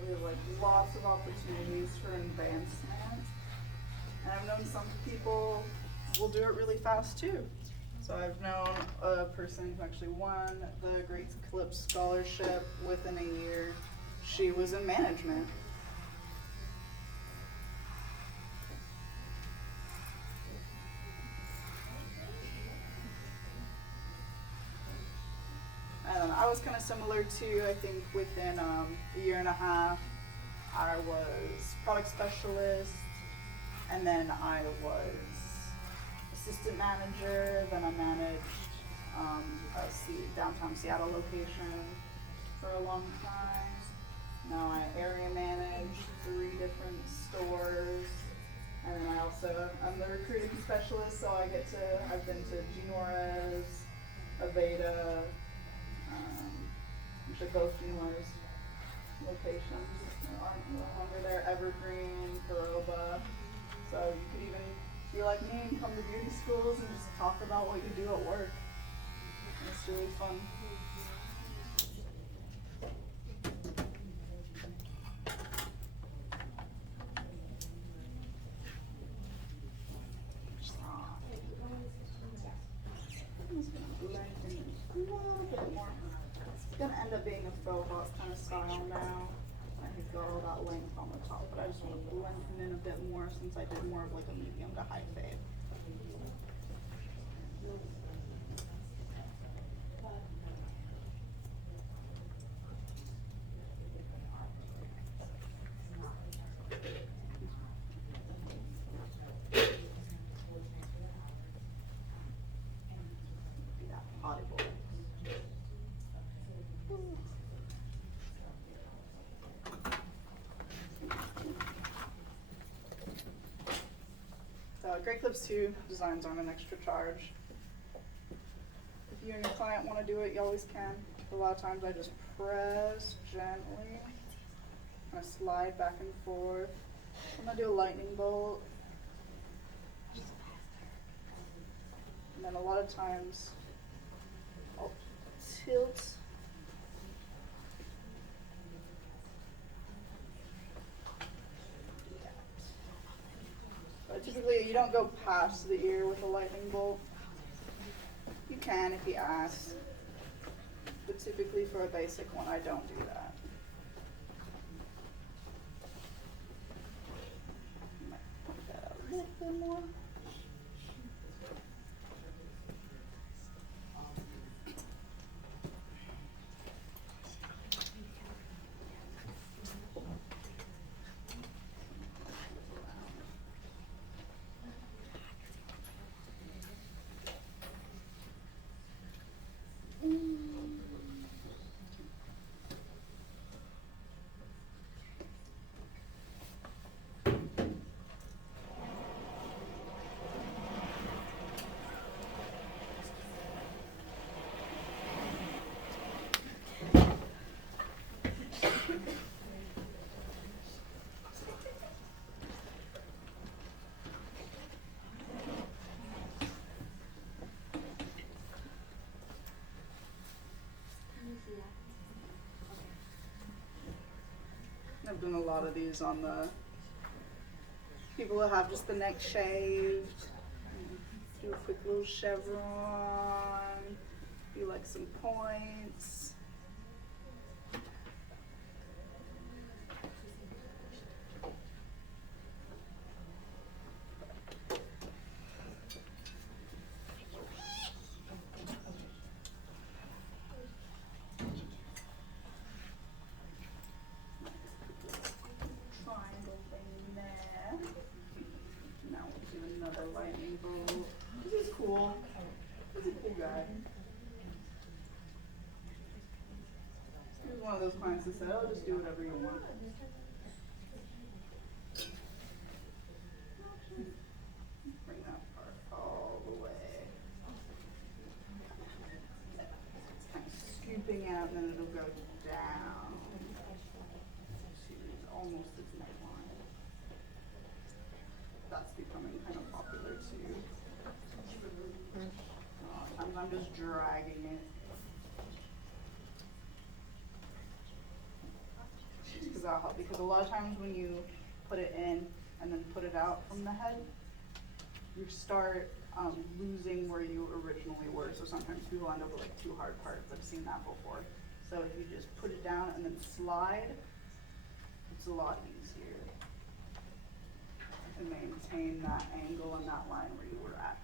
We have like lots of opportunities for advancement. And I've known some people will do it really fast too. So I've known a person who actually won the Great Clips Scholarship within a year. She was in management. And I was kind of similar too. I think within a year and a half, I was product specialist, and then I was assistant manager. Then I managed downtown Seattle location for a long time. Now I area manage 3 different stores, and then I'm the recruiting specialist. So I've been to Ginorez, Aveda. Actually, both Ginorez locations are no longer there. Evergreen, Caroba. So you could even be like me and come to beauty schools and just talk about what you do at work. It's really fun. It's gonna end up being a faux hawk kind of style now. I think got all that length on the top, but I just want to blend it in a bit more since I did more of like a medium to high fade. Yeah, audible. Great Clips 2 designs aren't an extra charge. If you and your client want to do it, you always can. A lot of times I just press gently. I slide back and forth. I'm going to do a lightning bolt. And then a lot of times I'll tilt. But typically you don't go past the ear with a lightning bolt. You can if you ask, but typically for a basic one I don't do that. Might point that out a little bit more. I've done a lot of these on the people that have just the neck shaved. Do a quick little chevron. Do like some points. lightning bolt. This is cool. This is a cool guy. He was one of those clients that said, "Oh, just do whatever you want." Bring that part all the way. It's kind of scooping out, and then it'll go down to almost its neckline. That's becoming kind of popular too. Sometimes I'm just dragging it. Because that'll help. Because a lot of times when you put it in and then put it out from the head, you start losing where you originally were. So sometimes people end up with like two hard parts. I've seen that before. So if you just put it down and then slide, it's a lot easier to maintain that angle and that line where you were at.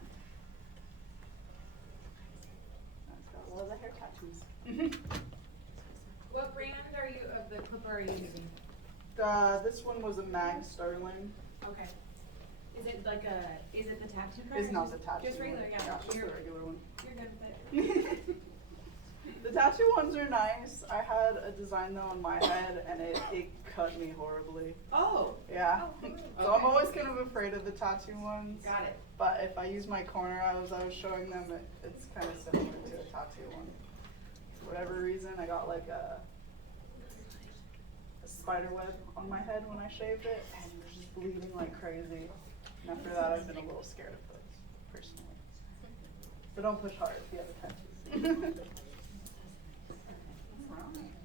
That's got a lot of the hair tattoos. What brand are you, of the clipper are you using? This one was a Mag Sterling. Okay. Is it like is it the tattoo card? It's not the tattoo Just regular, one. yeah. Just the You're regular one. good with it. The tattoo ones are nice. I had a design though on my head and it cut me horribly. Oh, Yeah. Oh, So I'm okay. always kind of afraid of the tattoo ones. got it. But if I use my cornrows, I was showing them, it's kind of similar to a tattoo one. For whatever reason, I got like a spider web on my head when I shaved it, and it was just bleeding like crazy. And after that, I've been a little scared of those, personally. So don't push hard if you have a tattoo.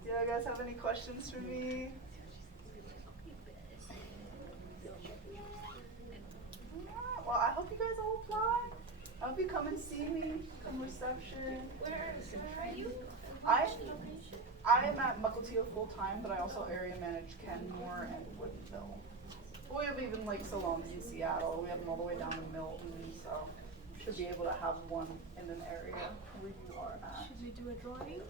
Do you guys have any questions for me? Well, I hope you guys all apply. I hope you come and see me, come reception. Where are you? I am at Mukilteo full time, but I also area manage Kenmore and Woodinville. We have even like salons in Seattle. We have them all the way down in Milton, so should be able to have one in an area where you are at. Should we do a drawing?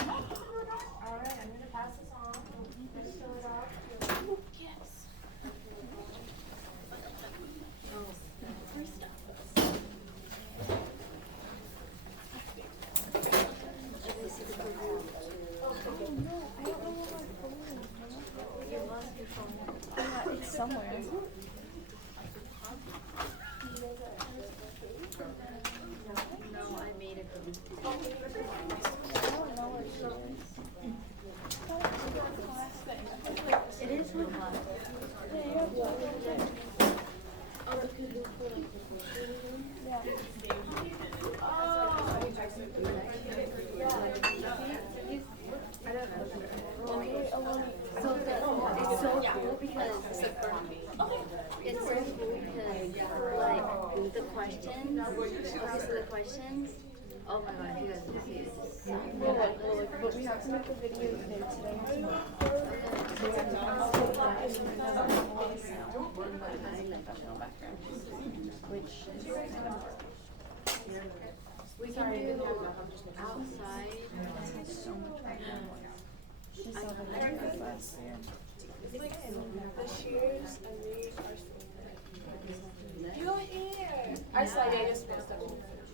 Alright, I'm gonna pass this on. Just fill it out. Yes. It's somewhere. No, I made it. It is one class. So it's so cool because it's so cool because like the questions, okay, so the questions, oh my god, you guys will see it. It's so cool. But we have to make a video today and tomorrow. So we have to post it which We can do outside. so much right now. She saw the video last year. The shoes and these are still You here. I saw you, I just missed them.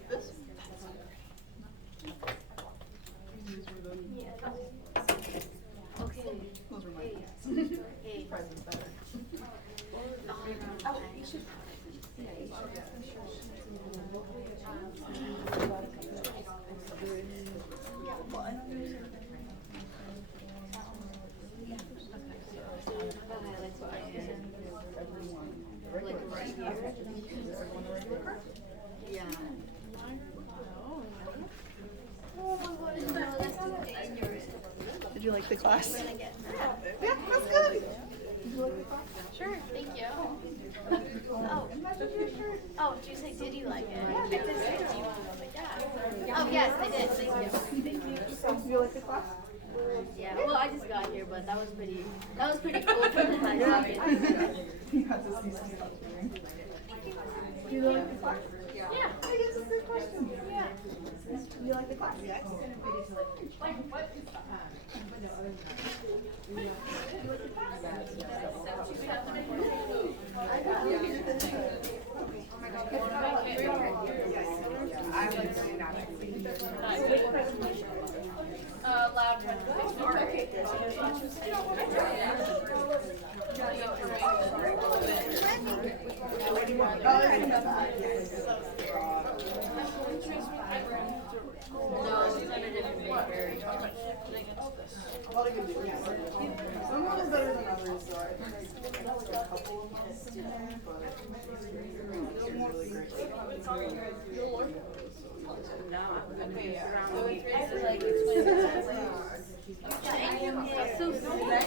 This? Okay. Those were Hey. mine. Hey. Price is better. Oh, you should. Like right here. Yeah. Did you like the class? Yeah, that's good. Sure, thank you. Oh, did you say, did you like it? I did say, do you like that? Oh, yes, I did, thank you. Thank you. Did you like the class? Yeah. Well, I just got here, but that was pretty cool for the time. You had to see some stuff doing. Do you like the class? Yeah. I guess it's a good question. Yeah. Do you like the class? Yes. If it's on a different paper. Some of them better than others, so I think I like a couple of them today, but they're really great. It's so stupid.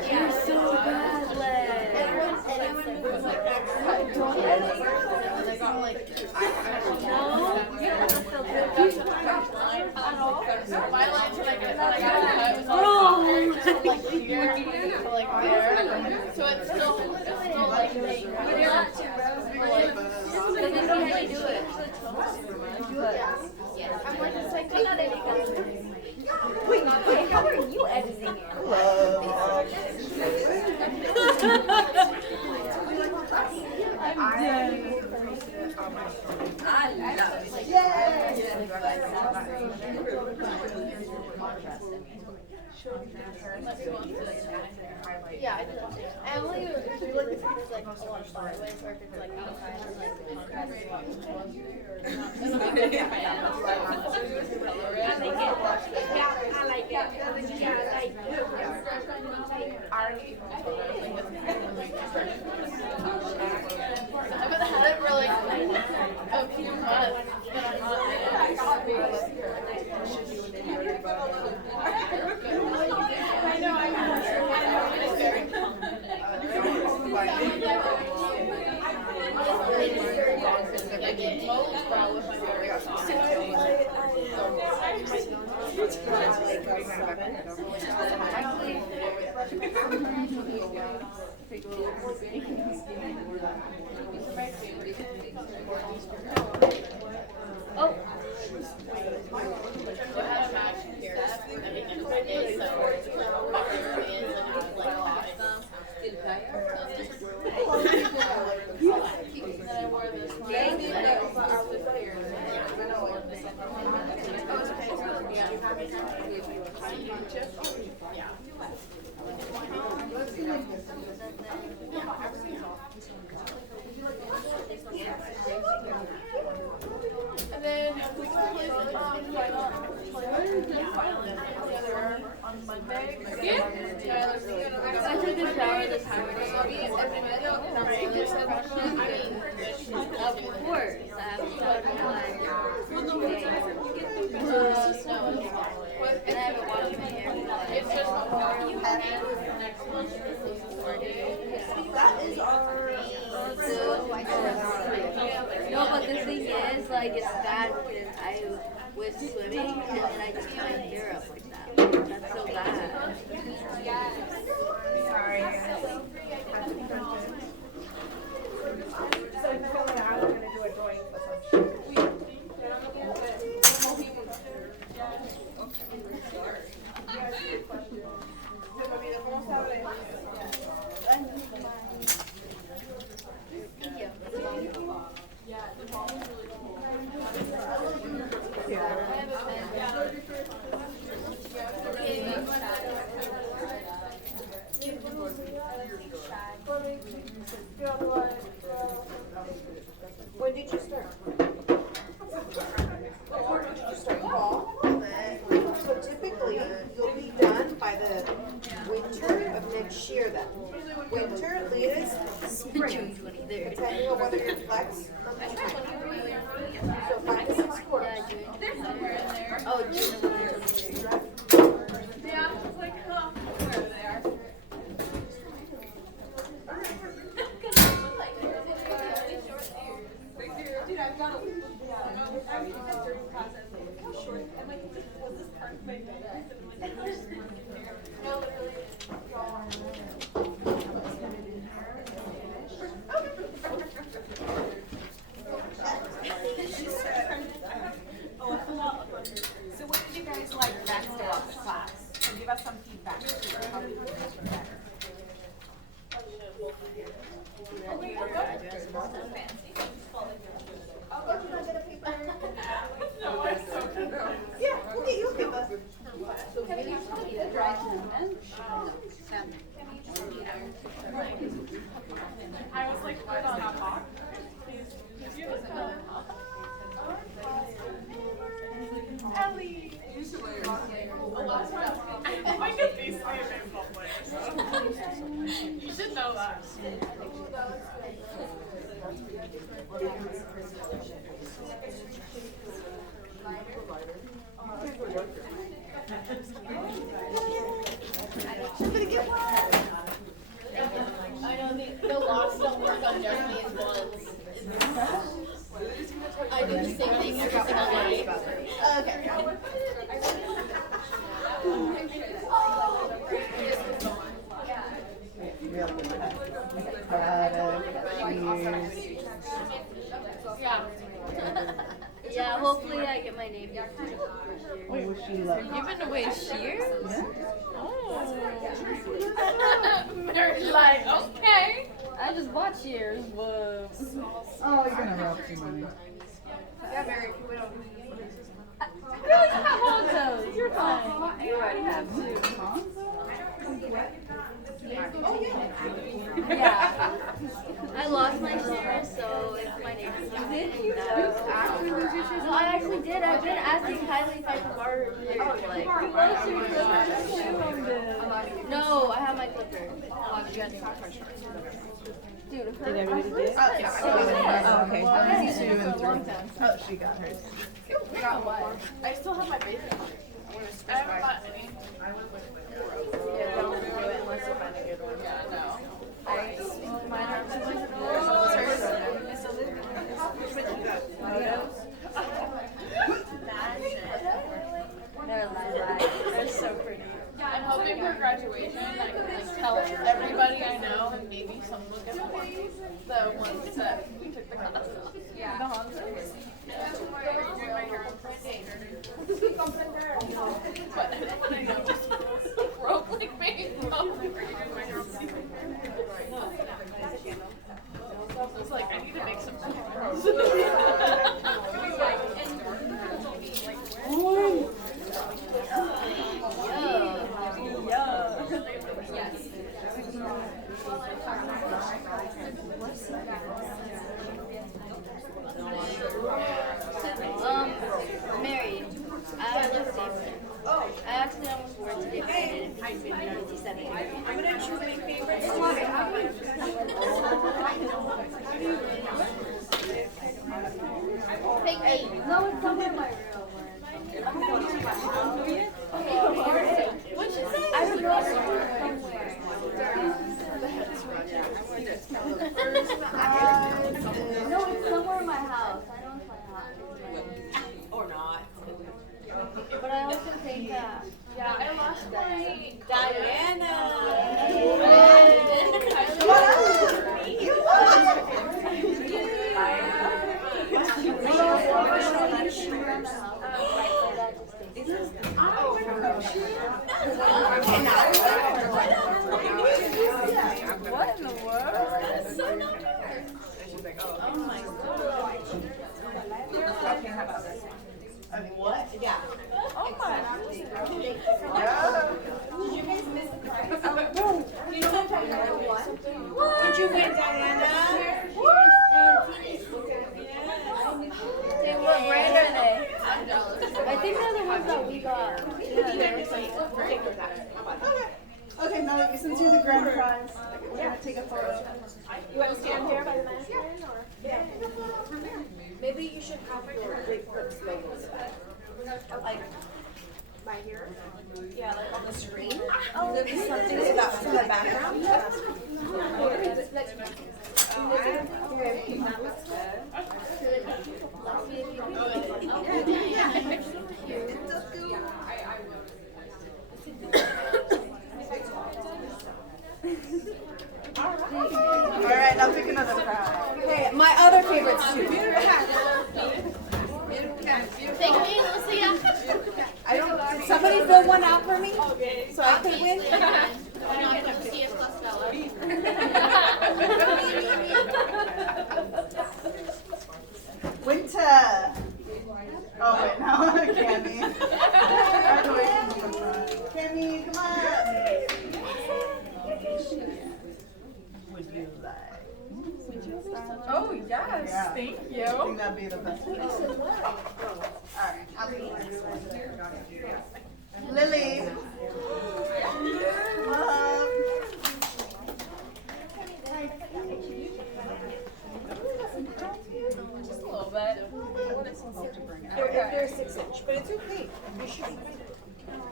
You're so bad, My line till I got cut was like here to like there. So it's still like you're not too This is how you do it. I'm like, it's like, not everybody. Wait, how are you editing it? Yeah, I did. I only do like if it's like a lot of far away, or if it's like outside, I would have it for like a few months, but I'm not. I know, it's very I get most bro with my Oh. And then we can play on Monday. I took a shower this morning. Of course, I haven't showered in like 2 days. And I haven't washed my hair in like It's just next month. That is our. no, but the thing is, like, it's bad because I was swimming and then I just put my hair up like that. That's so bad. Sorry. So Nicole and I were gonna do a joint assumption. When did you start? So typically, you'll be done by the winter of next year then. Winter, latest, spring, depending on whether you're flex or full-time. So 5 to 6 quarters. Oh, June. Yeah, it's like, oh, where they are. Dude, I've got a I mean, the during process, like, how short, I'm like, was this part of my bed? No, literally. So what did you guys like best about the class? So give us some feedback. How we can make it better. Yeah, we'll get you a paper. So can you tell me the drive to the bench? like, why does it not talk? Ellie! I could be baseball player. You should know that. I know the locks don't work on Darkman's ones. I do the same thing every single night. Okay. Yeah, hopefully I get my name back this year. You're giving away shears? Oh. Mary's like, okay. I just bought shears, but. Oh, you're gonna rob too many. Yeah, Mary, we don't. You always have Honzos. You're fine. You already have two. Yeah. I lost my shears, so if my name is not Did you actually lose your shears? No, I actually did. I've been asking Kylie if I could borrow her shears. Like, What's your clippers too? no, I have my clipper. Dude, Did everybody get it? Oh, okay. 1, 2, and 3. Oh, she got hers. We got one. I still have my basic. I haven't got any. Yeah, don't do it unless you find a good one. Yeah, no. Mine are They're lilac. They're so pretty. I'm hoping for graduation I can like tell everybody I know and maybe someone will get the ones that we took the class on. The Honzos? But I know, just broke like me. It's like I need to make some Mary, I live safe. I actually almost worked today, but I didn't. 57. I'm gonna choose my favorite. Pick me. No, it's somewhere in my real one. What'd you say? I don't know somewhere. No, it's somewhere in my house. I know it's my house. Or not. But I also think that. yeah, I lost my What in the world? That's so not fair. Oh my god. What? Yeah. Oh my. Did you guys miss the prize? You know what I'm talking about? What? Did you win, Diana? Say, what brand are they? I think they're the ones that we got. Okay, Melody, since you're the grand prize, we're gonna take a photo. You want to stand here by the mannequin, or? Yeah. Maybe you should have your Great Clips logo in the back. Like, by here? Yeah, like on the screen. Oh, there'll be something so that's in the background. Alright, now pick another prize. Okay, my other favorites too. Pick me, Lucia. I don't. Did somebody fill one out for me so I could win? I know, I'm Lucia's Costello. Winter. Oh wait, no, Cammy. Congratulations. Cammy, come on. Would you like? Thank I think that'd be the best. Alright, I'll be next one. Lily. Just a little bit. They're 6-inch, but it's okay. You should be fine.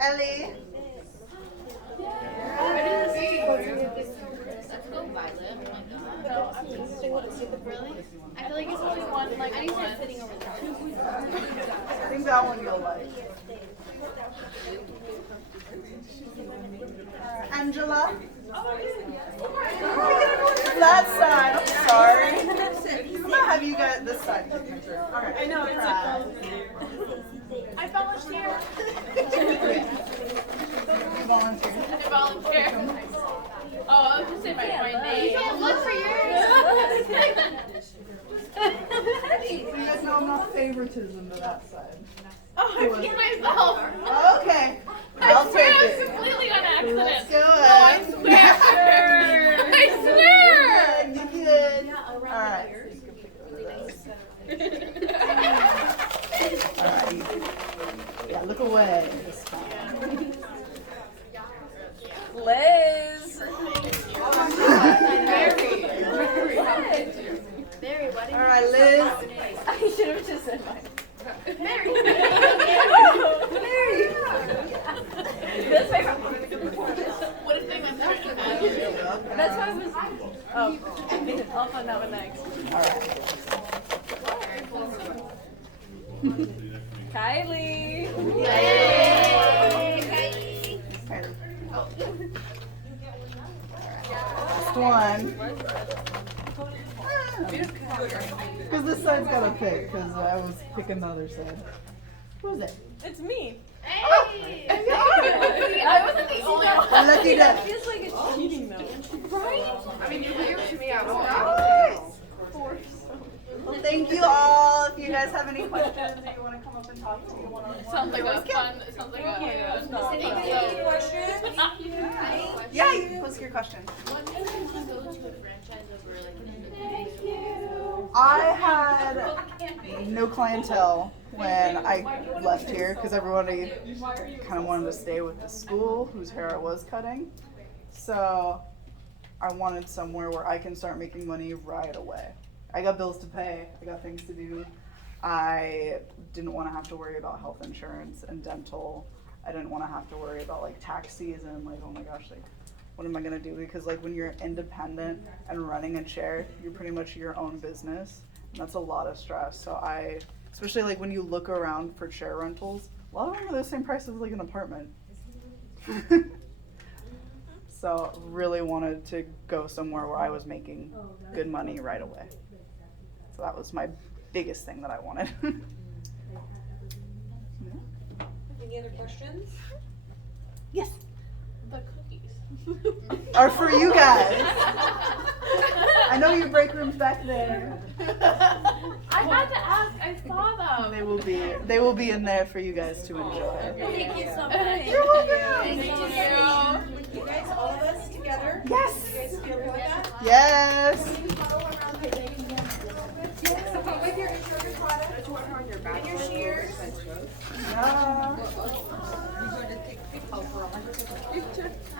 Ellie. Let's go Violet. Oh my god. Really? I feel like it's only one. Like I need to start sitting over there. I think that one you'll like. Angela. That side. I'm sorry. I'm gonna have you guys this side. Alright. I know it's I volunteer. You volunteer. I volunteer. Oh, I was just saying my name. You can't look for You guys know I'm not favoritism to that side. Oh, I peed myself. Okay. I'll take It was it. completely on accident. Let's do it. No, I swear. I swear. You good. Alright. Alright. Yeah, look away this time. Liz. Mary, what did Alright, Liz. I should have just said mine. Mary. That's my What if they went there? That's why I was. Oh, I'll find that one next. Kylie. Last one. Because this side's got to pick, because I was picking the other side. Who's it? It's me. Hey. I wasn't the only one. Lucky That duck. feels like it's cheating though. Right? I mean, you're weird to me. I won't. Well, thank you all. If you guys have any questions or you want to come up and talk to me one-on-one. Sounds like a fun. It sounds like a. Yeah, you can post your question. What made you want to go to a franchise over like an independent? I had no clientele when I left here because everybody kind of wanted to stay with the school whose hair I was cutting. So I wanted somewhere where I can start making money right away. I got bills to pay, I got things to do. I didn't want to have to worry about health insurance and dental. I didn't want to have to worry about like tax season, like oh my gosh, like what am I gonna do? Because like when you're independent and running a chair, you're pretty much your own business. And that's a lot of stress. So especially like when you look around for chair rentals, a lot of them are the same price as like an apartment. So really wanted to go somewhere where I was making good money right away. So that was my biggest thing that I wanted. Any other questions? Yes. The cookies. Are for you guys. I know your break room's back there. I had to ask. I saw them. They will be in there for you guys to enjoy. Thank you so much. You're welcome. Thank you. You guys, all of us together. Yes. You guys feel good with that? Yes. With your insurance product and your shears. Yeah.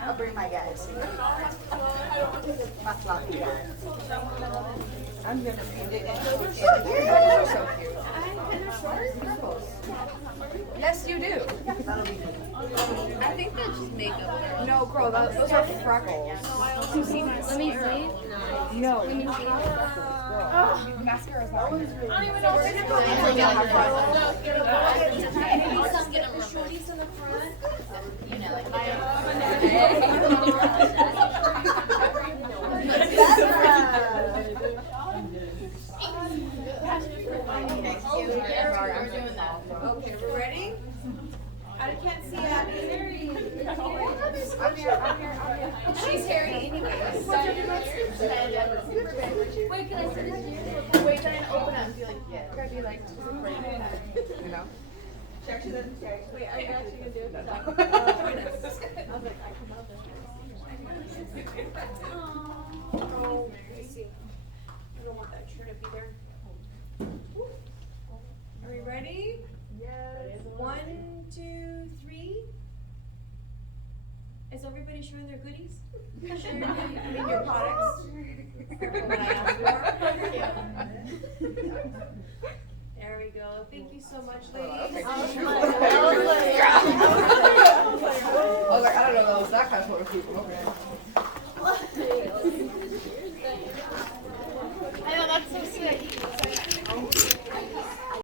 I'll bring my guys. My floppy guys. I'm gonna feed it in. They're so cute. Yes, you do. That'll be good. I think that's just makeup. No, girl, those are freckles. Let me see. No. Mascara's not. I don't even know if it's some get them shorties in the front. You know, like we're doing that. Okay, we're ready? I can't see Abby. I'm here. She's hairy anyways. Wait, can I sit in here? Wait, then open up and be like, yeah. Or be like, You know? Wait, are you actually gonna do it? Is everybody showing their goodies? I mean, your products. What I asked for? There we go. Thank you so much, ladies. I was like, I don't know, that was that kind of sort of people, okay.